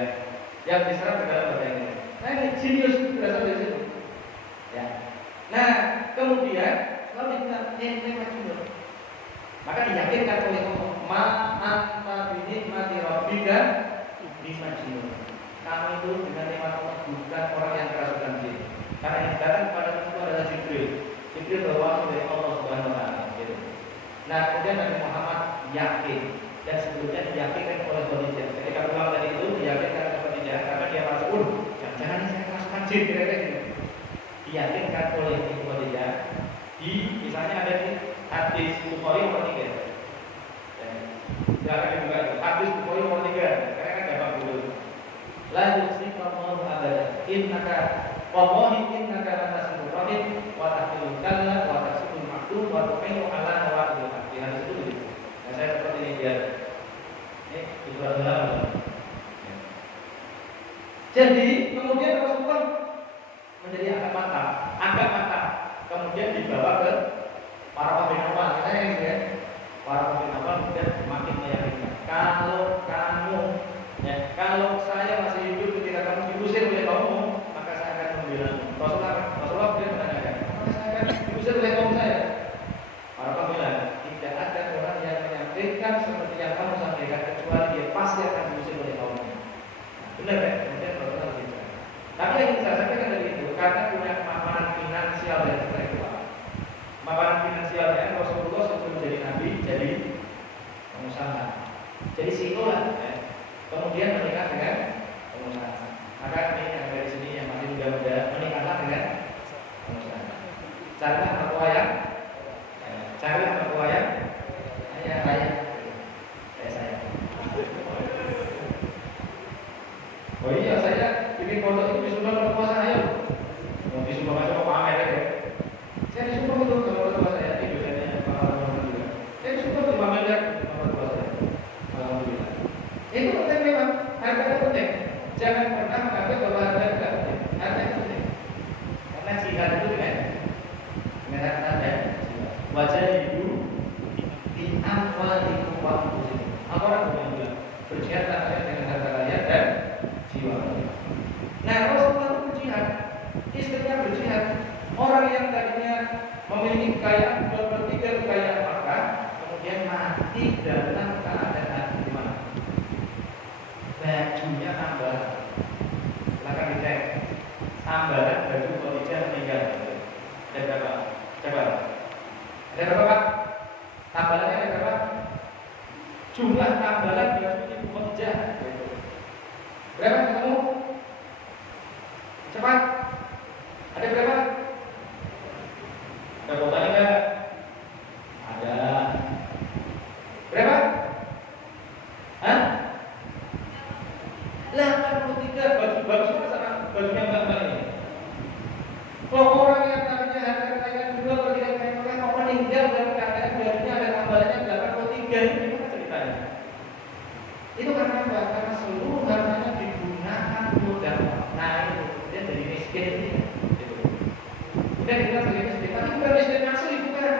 yang diserap ke dalam bahasa Inggris. Nah ini genius itu berasal dari situ. Ya. Nah kemudian lalu kita majnun. Maka diyakinkan oleh Allah, anta binikmati rabbika bimajnun. Kamu itu dengan nikmat Allah bukan orang yang kerasukan jin. Karena yang datang kepada itu adalah Jibril. Jibril berwahyu dari Allah Subhanahu wa taala. Gitu. Nah, kemudian Nabi Muhammad yakin dan sebelumnya diyakinkan oleh Khadijah. Ketika pulang dari itu diyakinkan oleh Khadijah karena dia merasa, jangan-jangan ini saya kerasukan jin, kira-kira gitu. Diyakinkan oleh Ibu Khadijah. Misalnya ada di hadis Bukhari nomor 3. Silakan dibuka itu. Hadis Bukhari nomor 3. Karena kan gampang dulu. La yusiqallahu abada. Innaka wallahi innaka latasimur rahim wa tahmilul kalla wa tasibul ma'dum wa tuqinu ala nawadil haq. Di hadis itu begitu. Nah, saya seperti ini biar itu adalah. Jadi kemudian Rasulullah menjadi agak mata. Kemudian dibawa ke para pemimpin awal, kita yang ya, para pemimpin awal kemudian makin meyakinkan. Kalau saya masih hidup ketika kamu diusir oleh kaummu, maka saya akan membela. Rasulullah kemudian menanyakan, maka saya akan diusir oleh kaum saya. Para pemimpin, tidak ada orang yang menyampaikan seperti yang kamu sampaikan kecuali dia pasti akan diusir oleh kaumnya. Benar ya? Kemudian Rasulullah berbicara. Tapi yang saya sampaikan dari itu karena punya kemapanan finansial dan intelektual. Kemapanan finansialnya Rasulullah sebelum jadi nabi jadi pengusaha, jadi CEO lah. Kemudian menikah dengan pengusaha. Maka ini yang dari sini yang masih muda-muda menikahlah dengan pengusaha. Carilah mertua yang kaya. Saya. Oh iya, saya bikin pondok itu disuruh mertua saya. Mau disuruh masuk pamer ya. Saya disuruh itu sama mertua saya di dosennya Pak Alhamdulillah. Saya disuruh di pamer sama mertua saya. Alhamdulillah. Itu penting memang, harga itu penting. Jangan pernah menganggap bahwa harga tidak penting. Harga itu penting. Karena jihad itu dengan harta dan jiwa. Wajah itu di amwalikum wa anfusikum. Apa orang bilang? Berjihad dengan harta kalian dan jiwa. Nah, Rasulullah berjihad, istrinya berjihad. Orang yang tadinya memiliki kekayaan bertiga kekayaan maka kemudian mati dalam keadaan gimana? Bajunya tambah. Silakan dicek. Tambahan baju Khadijah meninggal. Ada berapa? Coba. Ada berapa, Pak? Tambahannya ada berapa? Jumlah tambahan baju Ibu Khadijah. Berapa ketemu? Cepat. Ada berapa? Ada kotanya enggak? Ada. Berapa? Hah? 83 baju sama bajunya Mbak ini. Kalau orang yang tadinya harga kekayaan 2/3 kekayaan mau meninggal dalam keadaan bajunya ada tambahannya 83, ini gimana ceritanya? Itu karena apa? Karena seluruh hartanya digunakan untuk dakwah. Nah itu dia jadi miskin ini. Dia dibilang sebagai miskin, tapi bukan miskin asli, bukan.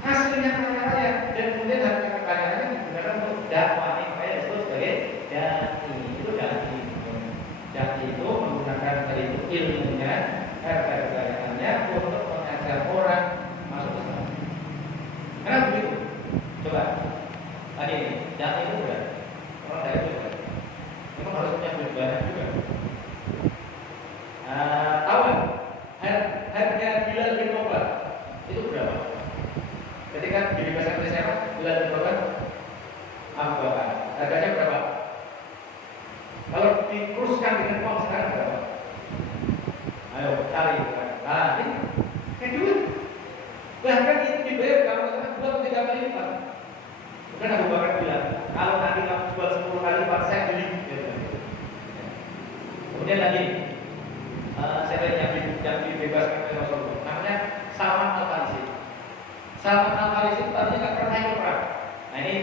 Aslinya kaya raya dan kemudian harta kekayaannya digunakan untuk dakwah. Ini makanya disebut sebagai dai. Itu dai itu menggunakan dari itu ilmunya, harta kekayaannya untuk mengajak orang masuk Islam. Kenapa begitu? Coba. Tadi dai itu bukan orang dai itu bukan. Memang harus punya duit banyak juga. Tahu nggak? Harga Bilal bin Rabah itu berapa? Ketika dibebaskan oleh siapa? Bilal bin Rabah Abu Bakar. Harganya berapa? Kalau dikuruskan dengan uang sekarang berapa? Ayo cari. Nah, ini kayak duit. Bahkan itu dibayar kalau misalnya 2 atau 3 kali lipat. Bukan Abu Bakar bilang, kalau nanti kamu jual 10 kali lipat, saya beli Nabi Rasulullah. Namanya Salman Al-Farisi. Salman Al-Farisi itu tadinya nggak pernah ikut perang. Nah ini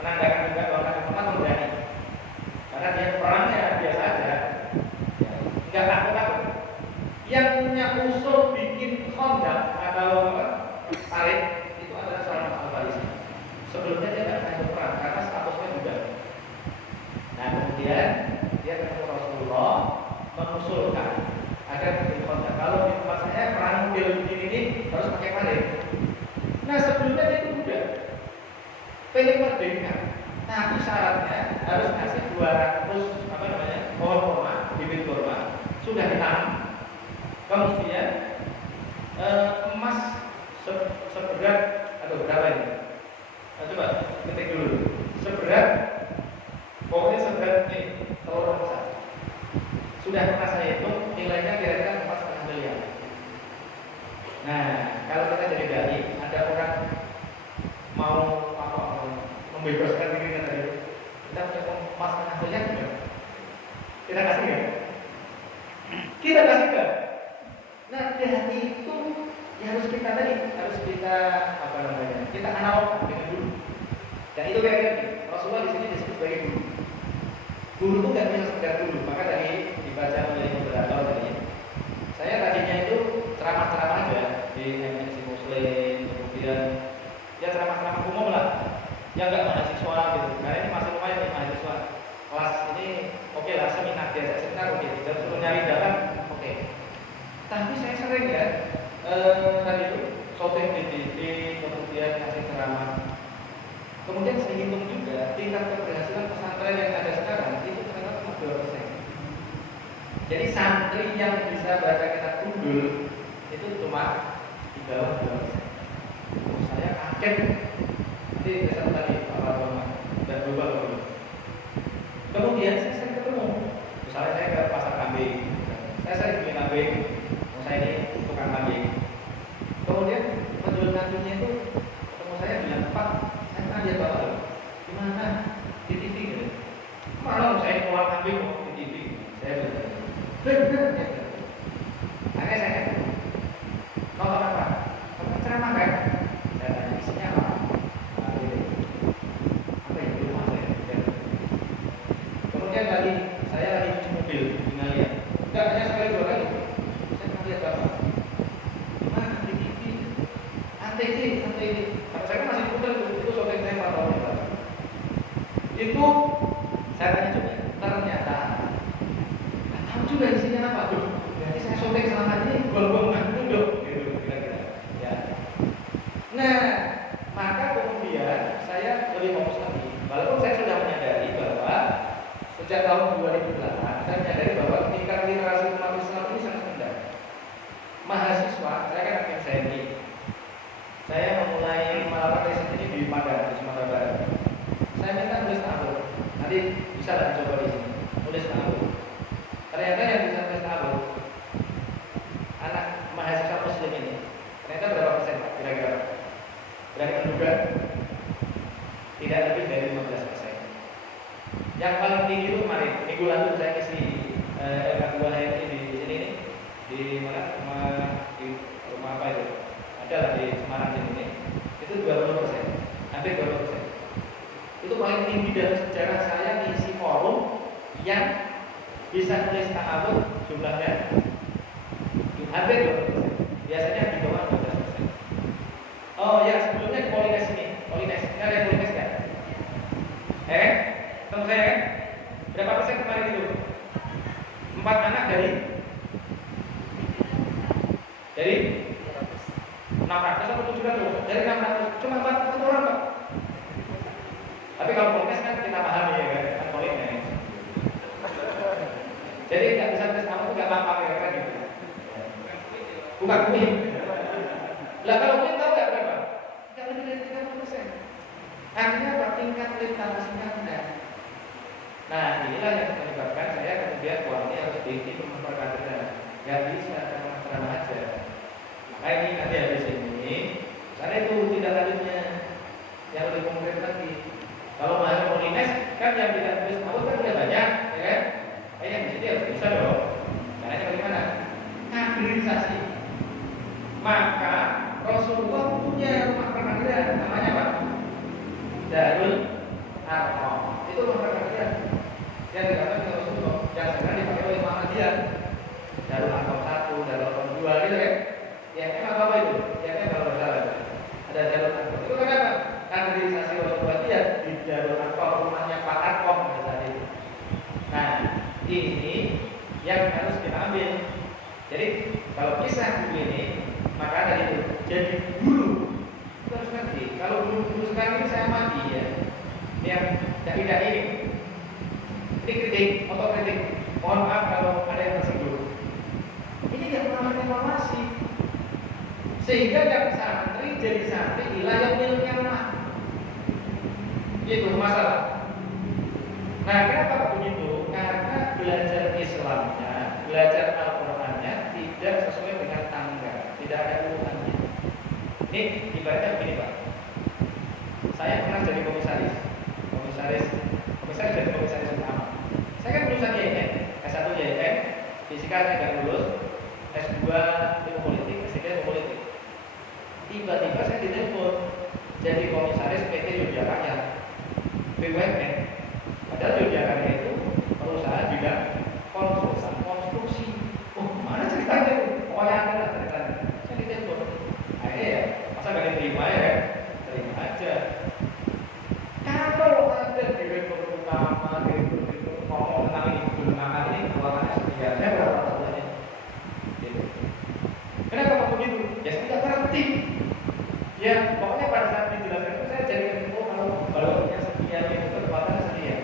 menandakan juga bahwa Nabi Muhammad memberani. Karena dia perangnya biasa aja, ya, nggak takut-takut. Yang punya usul bikin Khandaq atau tarik itu adalah Salman Al-Farisi. Sebelumnya dia nggak pernah ikut perang karena statusnya budak. Nah kemudian dia ketemu Rasulullah mengusulkan agar bikin Khandaq. Kalau di tempat saya perang mobil begini ini harus pakai parit. Nah sebelumnya dia itu budak, pengen merdeka. Tapi syaratnya harus ngasih 200 pohon kurma, bibit kurma sudah ditanam. Kemudian emas seberat atau berapa ini? Nah, coba ketik dulu. Seberat, pokoknya seberat ini telur emas. Sudah pernah saya hitung nilainya kira-kira 4,5 miliar. Nah, kalau kita jadi dai, ada orang mau membebaskan diri kita dari kita punya emas tengah miliar juga. Kita kasih nggak? Kita kasih nggak? Nah dari itu ya harus kita kita analog dengan guru. Dan itu kayak Rasulullah di sini disebut sebagai guru. Guru itu nggak bisa sekedar guru. Maka tadi dibaca oleh moderator tadi. Saya tadinya itu ceramah-ceramah aja di MNC Muslim, kemudian ya ceramah-ceramah umum lah. Ya nggak mahasiswa gitu. Karena ini masih lumayan nih mahasiswa. Kelas ini oke lah, seminar biasa, seminar oke. Dan suruh nyari data oke. Tapi saya sering ya tadi itu shooting di TV, kemudian kasih ceramah. Kemudian saya hitung juga tingkat keberhasilan pesantren yang ada sekarang itu ternyata cuma 2%. Jadi santri yang bisa baca kitab gundul itu cuma di bawah 2%. Saya kaget. Nanti saya tadi apa dan berubah. Kemudian saya sering ketemu, misalnya saya ke pasar kambing, saya sering beli kambing, saya ini tukang kambing. Kemudian penjual kambingnya itu ketemu saya bilang, Pak, saya pernah lihat Bapak, gimana di TV gitu. Malah saya keluar kambing di TV, saya benar. Akhirnya saya nonton apa? Nonton ceramah kan? Saya tanya isinya apa? Kemudian lagi saya lagi cuci mobil dengan lihat, enggak hanya sekali 2 kali. Saya pernah lihat Bapak. Mana di TV? Anti ini. Kalau saya kan masih putar itu sobek saya 4 tahun yang lalu. Itu saya tanya juga, ternyata nggak tahu juga isinya apa tuh. Jadi saya sobek selama ini gol-golan duduk gitu kira-kira. Ya. Nah, maka kemudian saya lebih fokus lagi. Walaupun saya sudah menyadari bahwa sejak tahun 2008 saya menyadari bahwa tingkat literasi umat Islam ini sangat rendah. Mahasiswa, saya kan akan SNI. Saya memulai melakukan riset ini di Padang, di Sumatera Barat. Saya minta tulis tabel. Nanti bisa lah dicoba di sini. Tulis tabel. Ternyata yang bisa tulis tabel anak mahasiswa Muslim ini. Ternyata berapa persen Pak? Kira-kira? Berani menduga? Tidak lebih dari 15%. Yang paling tinggi itu kemarin minggu lalu saya isi LK2 HMI di sini nih, di mana di rumah apa itu? Ada lah di Semarang sini. Itu 20%, hampir 20%. Itu paling tinggi dalam sejarah saya ngisi forum yang bisa tulis ta'awun jumlahnya hampir 20%. Biasanya di bawah 12%. Oh ya, sebelumnya di Polines ini. Polines, ini ada yang Polines kan? Ketemu saya kan? Berapa persen kemarin itu? 4 anak dari 600 atau 700? Dari 600, cuma 4 orang Pak. Tapi kalau Polines kan kita pahami ya kan Polines. Jadi nggak bisa tes kamu tuh nggak apa-apa kira-kira gitu. Bukan kuih. Lah kalau kuih tahu nggak berapa? Nggak lebih dari 30%. Artinya apa? Tingkat literasinya rendah. Nah inilah yang menyebabkan saya kemudian ini harus bikin memperkatakan nggak bisa ceramah aja. Maka ini nanti habis ini, karena itu tidak lanjutnya yang lebih konkret lagi. Kalau mahasiswa Polines kan yang tidak tulis tahu kan udah banyak, ya kan? Yang di sini harus bisa dong. Caranya bagaimana? Kaderisasi. Arqam. Itu memperhatikan dia. Yang dikatakan oleh Rasulullah, yang sekarang dipakai oleh Muhammadiyah. Darul Arqam 1, Darul Arqam 2 gitu kan. Yang emang apa itu? Yang emang kalau salah. Ada Darul Arqam. Itu kenapa? Kaderisasi Rasulullah dia di Darul Arqam, rumahnya Pak Arqam tadi. Nah, ini yang harus kita ambil. Jadi kalau kisah begini, maka tadi itu jadi guru itu harus ngerti. Kalau guru sekarang ini saya mati ya, yang tidak ini kritik, otokritik. Mohon maaf kalau ada yang tersinggung. Ini tidak pernah evaluasi, sehingga yang santri jadi santri ilayah miliknya mah. Itu masalah. Nah, kenapa begitu? Karena belajar Islamnya, belajar Al-Qur'annya tidak sesuai dengan tangga, tidak ada urutannya. Ini ibaratnya begini Pak. Saya pernah jadi komisaris dan komisaris utama. Saya kan lulusan YN, S1 YN, fisika saya nggak lulus, S2 ilmu politik, S3 ilmu politik. Tiba-tiba saya ditelepon jadi komisaris PT Yogyakarta, BUMN. Padahal Yogyakarta itu perusahaan bidang konstruksi. Oh, mana ceritanya itu? Pokoknya ada lah ceritanya. Saya ditelepon. Akhirnya ya, masa nggak diterima ya? Terima aja. Kalau ada direktur utama, direktur itu ngomong tentang ini, keuangannya sekiannya berapa tahunnya? Gitu. Kenapa kok begitu? Ya saya tidak ngerti. Ya, pokoknya pada saat dijelaskan itu saya jadi kalau baloknya sekian itu kekuatannya sekian.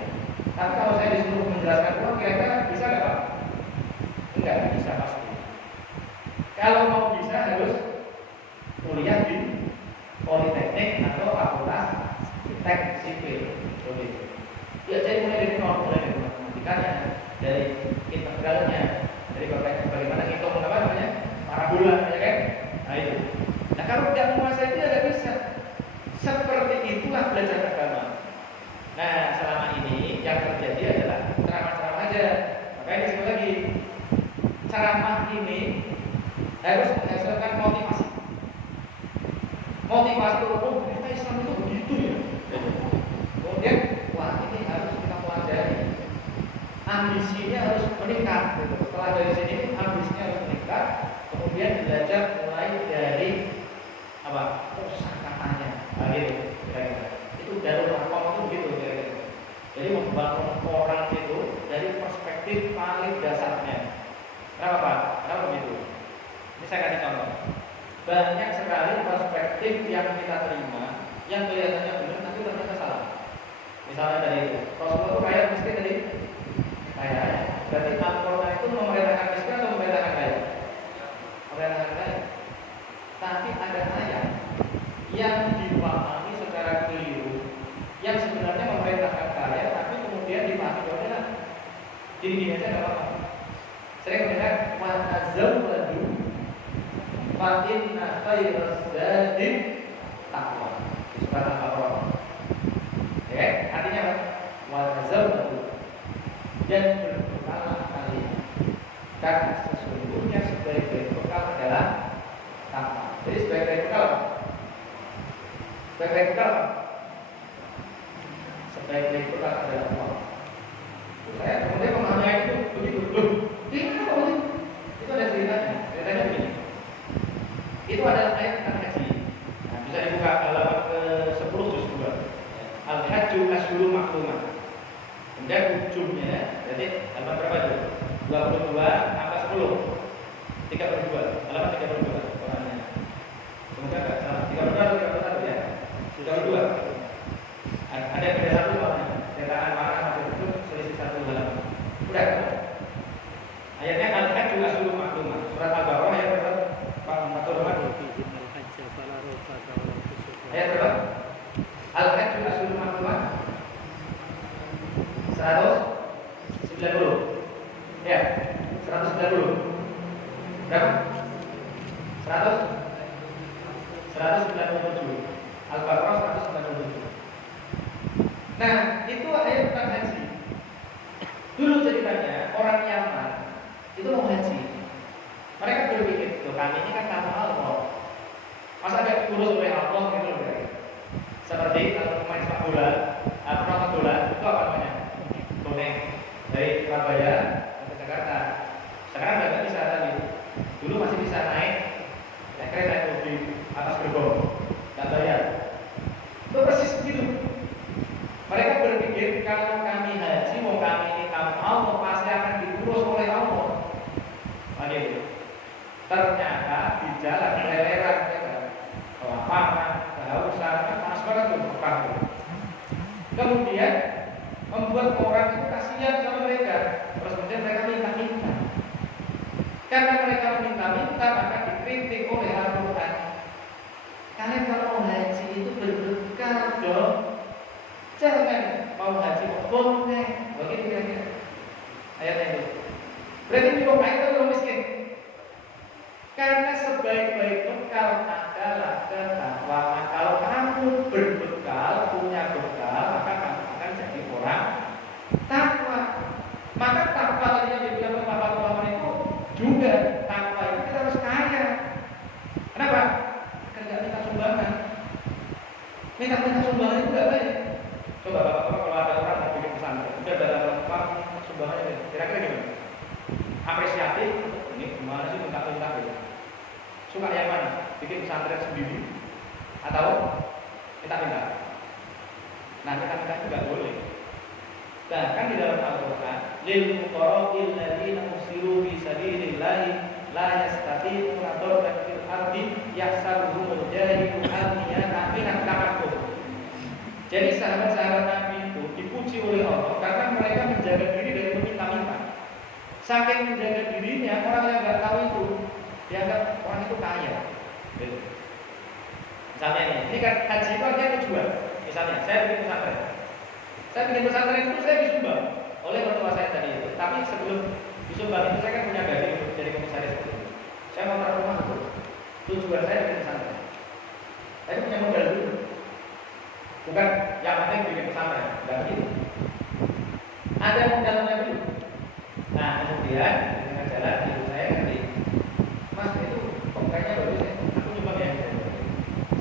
Tapi kalau saya disuruh menjelaskan uang, kira-kira bisa nggak Pak? Enggak bisa pasti. Kalau mau bisa harus kuliah di politeknik atau fakultas teknik sipil. Ya jadi mulai dari nol, mulai dari matematikanya, dari integralnya, dari bagaimana ngitung apa namanya parabola, ya kan? Nah itu. Nah kalau tidak menguasai itu tidak bisa. Seperti itulah belajar agama. Nah selama ini yang terjadi adalah ceramah-ceramah aja. Makanya disebut lagi ceramah ini harus menghasilkan motivasi. Motivasi oh ternyata Islam itu begitu ya. Kemudian wah ini harus kita pelajari. Ambisinya harus meningkat. Gitu. Setelah dari sini ambisinya harus meningkat. Kemudian belajar mulai dari apa? Kosakatanya. Nah, gitu. Kira-kira. Itu Darul Arqam itu gitu kira-kira. Jadi membangun orang itu dari perspektif paling dasarnya. Kenapa Pak? Kenapa begitu? Ini saya kasih contoh. Banyak sekali perspektif yang kita terima yang kelihatannya benar tapi ternyata salah. Misalnya dari itu, Rasulullah itu kaya miskin tadi? Kaya. Berarti Al-Quran itu memerintahkan miskin atau memerintahkan kaya? Memerintahkan kaya. Tapi ada ayat yang dipahami secara keliru, yang sebenarnya memerintahkan kaya, tapi kemudian dipahami bahwa gini aja nggak apa-apa. Sering mendengar wa tazawwadu fa inna khairaz zadi taqwa. Surat Al-Baqarah. Ya, artinya apa? Wa tazawwadu dan berbekallah kalian. Karena sesungguhnya sebaik-baik bekal adalah takwa. Jadi sebaik-baik bekal apa? Sebaik-baik bekal apa? Sebaik-baik bekal adalah takwa. Saya kemudian memahami itu begitu. Ini apa begitu? Itu ada ceritanya. Ceritanya begini. Itu adalah ayat tentang haji. Nah, bisa dibuka halaman ke-10 juz 2. Al-Hajju Asyhurun Ma'lumat. Kemudian ujungnya, jadi halaman berapa itu? 22 tambah 10. 32. Halaman 32 orangnya. Semoga enggak salah. 32 atau 31 ya? 32. Ada beda satu soalnya. Cetakan mana masih itu selisih satu halaman. Udah. Ayatnya Al-Hajju Asyhurun Ma'lumat. Surat Al-Baqarah ayat berapa? Pak Rahmat. Ayat berapa? Al-Hajju Asyhurun Ma'lumat 190. Ya, 190. Berapa? 197. Al-Baqarah 197. Nah, itu ayat tentang haji. Dulu ceritanya orang Yaman itu mau haji. Mereka berpikir, loh kami ini kan tamu Allah. Masa ada diurus oleh Allah gitu loh. Seperti kalau pemain sepak bola, penonton bola berpikir kalau kami haji, mau kami ini kamu Allah pasti akan diurus oleh Allah. Gitu. Ternyata di jalan leleran mereka, kelaparan, kehausan, panas banget tuh Mekah. Kemudian membuat orang itu kasihan sama mereka. Terus kemudian mereka minta-minta. Karena mereka minta-minta maka dikritik oleh Al-Quran. Kalian kalau mau haji itu berbekal dong. Jangan mau haji boleh. Begitu kira-kira ayatnya itu. Berarti ini kok ayat itu miskin. Karena sebaik-baik bekal adalah ketakwaan. Kalau kamu berbekal, punya bekal, maka kamu akan jadi orang takwa. Maka takwa tadi yang dibilang Bapak ulama itu juga takwa itu kita harus kaya. Kenapa? Karena minta sumbangan. Minta sumbangan itu tidak baik. Coba Bapak kalau ada orang mau bikin pesantren, udah ada orang sumbangannya, kira-kira gimana? Apresiatif, ini gimana sih minta-minta gitu? Suka yang mana? Bikin pesantren sendiri atau minta-minta? Nah, minta-minta juga boleh. Bahkan di dalam Al-Quran, lil fuqara'il ladzina usiru fi sabilillahi la yastati'una darban fil ardi yahsabuhumul jahilu aghniya'an min at-ta'affuf. Jadi sahabat-sahabat Nabi itu dipuji oleh Allah karena mereka menjaga diri dari meminta-minta. Saking menjaga dirinya, orang yang nggak tahu itu dianggap orang itu kaya. Misalnya ini kan haji itu artinya tujuan. Misalnya saya bikin pesantren. Saya bikin pesantren itu saya disumbang oleh mertua saya tadi itu. Tapi sebelum disumbang itu saya kan punya gaji untuk jadi komisaris itu. Saya mau taruh rumah itu. Tujuan saya bikin pesantren. Saya punya modal dulu. Bukan yang penting bikin pesantren, enggak begitu. Ada modalnya dulu. Nah kemudian dengan jalan ibu saya nanti, Mas itu kok kayaknya bagus ya. Aku nyumbang ya.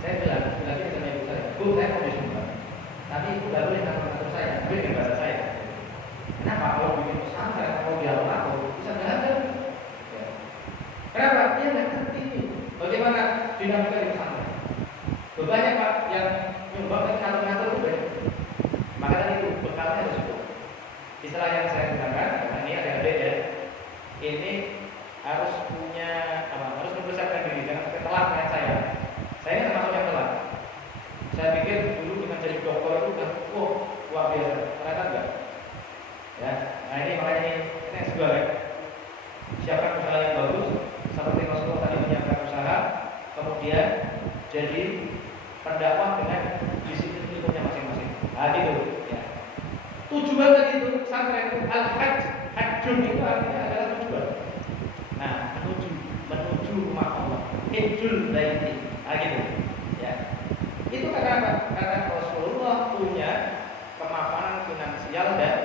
Saya bilang sama ibu saya, Bu saya mau disumbang. Tapi ibu gak boleh ngatur saya, dengan bahasa saya. Kenapa? Kalau bikin pesantren, kalau dia aku bisa belajar. Ya. Kenapa? Dia nggak ngerti bagaimana dinamika di pesantren. Banyak Pak yang nyumbang tapi ngatur-ngatur udah. Maka tadi itu bekalnya harus cukup. Istilah yang saya gunakan, nah ini adik-adik ya. Ini harus punya apa? Harus mempersiapkan diri, jangan sampai telat kayak saya. Saya ini termasuk yang telat. Saya pikir dulu dengan jadi dokter itu udah luar biasa. Ternyata enggak. Ya, nah ini makanya ini yang kedua ya. Siapkan usaha yang bagus, seperti Rasulullah tadi menyiapkan usaha, kemudian jadi pendakwah dengan disiplin ilmunya masing-masing. Nah itu ya. Tujuan tadi itu pesantren itu al-hajj, hajjun itu artinya adalah tujuan. Nah, menuju rumah Allah. Hajjul baiti. Nah gitu. Ya. Itu karena apa? Karena Rasulullah punya kemapanan finansial dan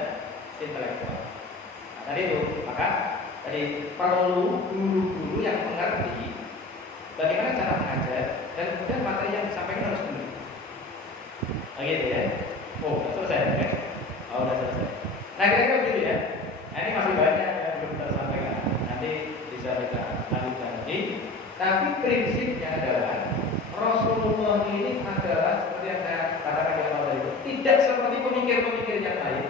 intelektual. Nah, tadi itu, maka tadi perlu guru-guru yang mengerti bagaimana cara mengajar dan kemudian materi yang disampaikan harus benar. Nah gitu ya. Oh, selesai ya? Oh, udah selesai. Nah kira-kira begitu ya. Nah ini masih banyak yang belum tersampaikan. Nanti bisa kita lanjutkan lagi. Tapi prinsipnya adalah Rasulullah ini adalah seperti yang saya katakan di awal itu, tidak seperti pemikir-pemikir yang lain.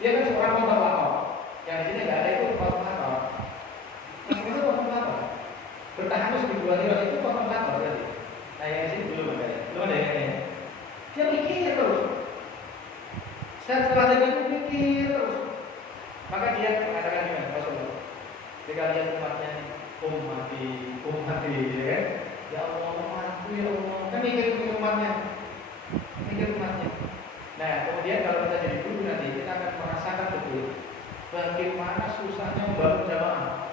Dia kan seorang motivator. Yang di sini nggak ada itu motivator. Yang itu motivator. Bertahan di dua nilai itu motivator berarti. Nah yang di sini belum ada. Belum ada yang ini. Dia mikir terus. Setelah itu mikir terus. Maka dia mengatakan gimana Rasulullah? Jika lihat umatnya, ummati, ya kan? Ya Allah, umatku ya Allah. Kan mikir umatnya. Mikir umatnya. Nah, kemudian kalau kita jadi guru nanti kita akan merasakan betul bagaimana susahnya membangun jamaah.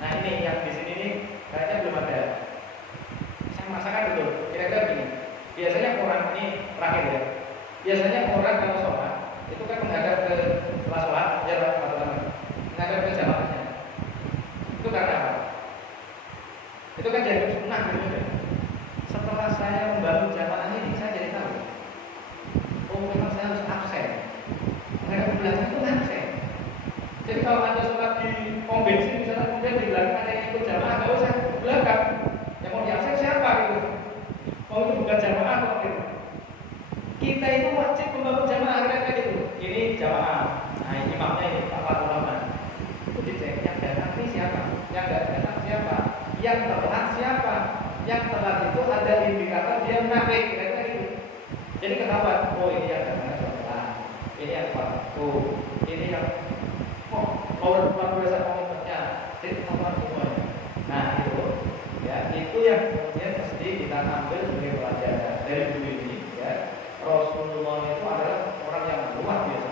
Nah ini yang di sini nih kayaknya belum ada. Saya merasakan betul. Kira-kira begini. Biasanya orang ini terakhir ya. Biasanya orang kalau sholat itu kan menghadap ke setelah sholat, ya menghadap ke jamaahnya. Itu karena apa? Itu kan jadi sunnah gitu. Setelah saya membangun jamaah ini, saya jadi tahu. Oh, memang saya harus absen. Menghadap ke belakang itu absen. Jadi kalau Anda sholat di pom bensin misalnya, kemudian di belakang ada yang ikut jamaah, nggak usah ke belakang. Yang mau diabsen siapa gitu? Oh itu bukan jamaah kok gitu. Kita itu wajib membangun jamaah kayak gitu. Ini yang telat siapa? Yang telat itu ada indikator dia munafik, kira-kira gitu. Jadi ketahuan, oh ini yang datangnya telat, ini yang waktu, ini yang luar biasa komitmennya, jadi ketahuan semuanya. Nah itu, ya itu yang kemudian mesti kita ambil sebagai pelajaran dari buku ini. Ya, Rasulullah itu adalah orang yang luar biasa.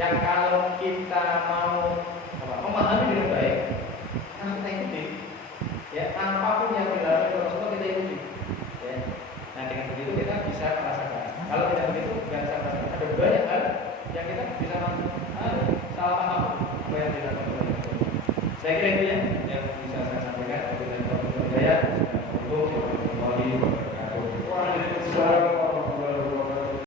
Yang kalau kita mau memahami dengan baik, harus kita ikuti. Ya, apapun yang dilakukan oleh Rasulullah kita ikuti. Ya. Nah dengan begitu kita bisa merasakan. Kalau tidak begitu, nggak bisa merasakan. Ada banyak hal yang kita bisa salah paham apa yang dilakukan oleh Rasulullah. Saya kira itu ya yang